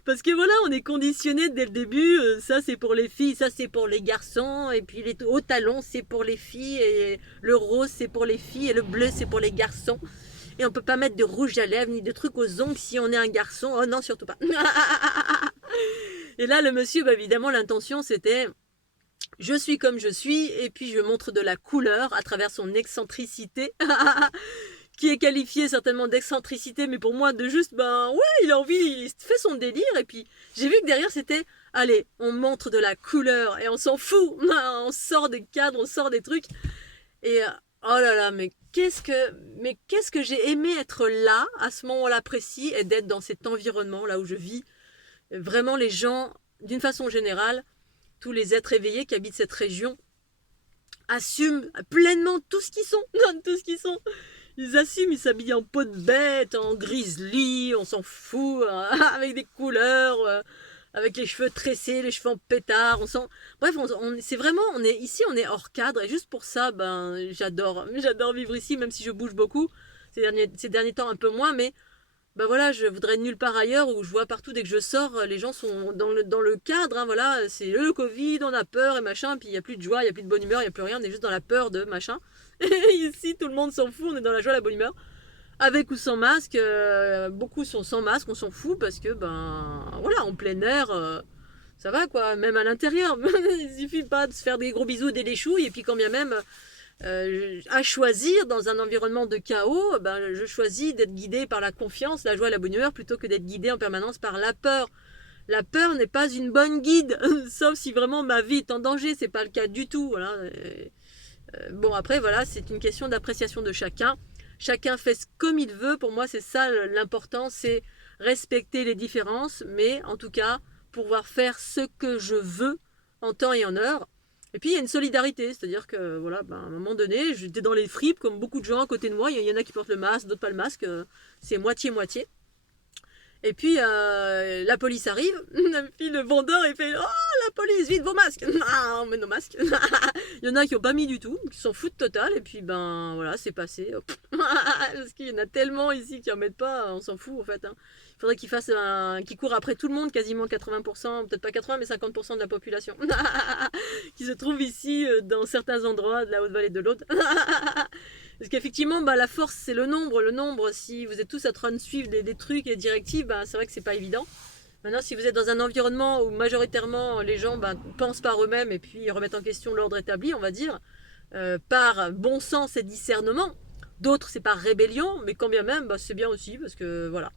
Parce que voilà, on est conditionné dès le début, ça c'est pour les filles, ça c'est pour les garçons, et puis les hauts talons c'est pour les filles, et le rose c'est pour les filles, et le bleu c'est pour les garçons. Et on peut pas mettre de rouge à lèvres ni de trucs aux ongles si on est un garçon. Oh non, surtout pas. Et là, le monsieur, évidemment, l'intention c'était je suis comme je suis, et puis je montre de la couleur à travers son excentricité. Qui est qualifié certainement d'excentricité, mais pour moi de juste, il a envie, il fait son délire, et puis j'ai vu que derrière c'était, allez, on montre de la couleur, et on s'en fout, on sort des cadres, on sort des trucs, et oh là là, mais qu'est-ce que j'ai aimé être là, à ce moment-là précis, et d'être dans cet environnement, là où je vis, vraiment les gens, d'une façon générale, tous les êtres éveillés qui habitent cette région, assument pleinement tout ce qu'ils sont, tout ce qu'ils sont. Ils assument, ils s'habillent en peau de bête, en grizzly, on s'en fout, avec des couleurs, avec les cheveux tressés, les cheveux en pétard, bref, c'est vraiment, ici on est hors cadre, et juste pour ça, ben, j'adore vivre ici, même si je bouge beaucoup, ces derniers temps un peu moins, mais ben voilà, je voudrais nulle part ailleurs où je vois partout dès que je sors, les gens sont dans le cadre, hein, voilà, c'est le Covid, on a peur et machin, puis il n'y a plus de joie, il n'y a plus de bonne humeur, il n'y a plus rien, on est juste dans la peur de machin. Et ici, tout le monde s'en fout, on est dans la joie, la bonne humeur. Avec ou sans masque, beaucoup sont sans masque, on s'en fout parce que, ben, voilà, en plein air, ça va quoi, même à l'intérieur. Il suffit pas de se faire des gros bisous, des léchouilles, et puis quand bien même, à choisir dans un environnement de chaos, ben, je choisis d'être guidé par la confiance, la joie, la bonne humeur, plutôt que d'être guidé en permanence par la peur. La peur n'est pas une bonne guide, sauf si vraiment ma vie est en danger, c'est pas le cas du tout. Voilà. Bon, après, voilà, c'est une question d'appréciation de chacun. Chacun fait comme il veut. Pour moi, c'est ça l'important, c'est respecter les différences, mais en tout cas, pouvoir faire ce que je veux en temps et en heure. Et puis, il y a une solidarité, c'est-à-dire que, voilà, ben, à un moment donné, j'étais dans les fripes, comme beaucoup de gens à côté de moi. Il y en a qui portent le masque, d'autres pas le masque. C'est moitié-moitié. Et puis, la police arrive, et puis le vendeur, il fait « Oh, la police, vite vos masques !» Ah, on met nos masques. Il y en a qui n'ont pas mis du tout, qui s'en foutent total, et puis, ben, voilà, c'est passé. Parce qu'il y en a tellement ici qui n'en mettent pas, on s'en fout, en fait. Hein. Il faudrait qu'ils courent après tout le monde, quasiment 80%, peut-être pas 80, mais 50% de la population, qui se trouve ici, dans certains endroits de la Haute-Vallée de l'Aude. Parce qu'effectivement, bah, la force, c'est le nombre. Le nombre, si vous êtes tous en train de suivre des trucs et des directives, bah, c'est vrai que c'est pas évident. Maintenant, si vous êtes dans un environnement où majoritairement les gens bah, pensent par eux-mêmes et puis remettent en question l'ordre établi, on va dire, par bon sens et discernement, d'autres c'est par rébellion, mais quand bien même, bah, c'est bien aussi parce que voilà.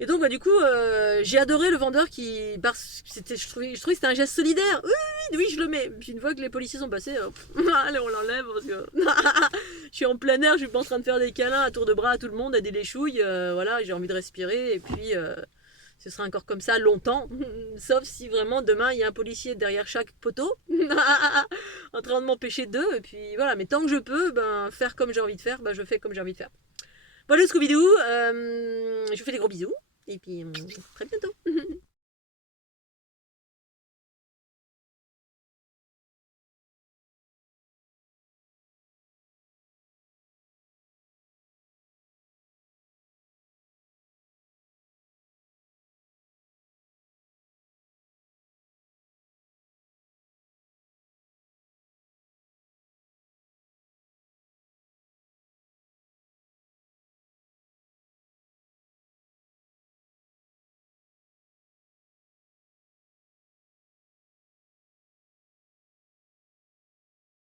Et donc, bah, du coup, j'ai adoré le vendeur je trouvais que c'était un geste solidaire. Oui, je le mets. Puis une fois que les policiers sont passés, allez, on l'enlève parce que je suis en plein air, je suis pas en train de faire des câlins à tour de bras à tout le monde, à des léchouilles. Voilà, j'ai envie de respirer et puis ce sera encore comme ça longtemps. Sauf si vraiment demain il y a un policier derrière chaque poteau en train de m'empêcher d'eux. Et puis voilà, mais tant que je peux, ben, faire comme j'ai envie de faire, ben, je fais comme j'ai envie de faire. Voilà, Scooby-Doo, je vous fais des gros bisous et puis très bientôt.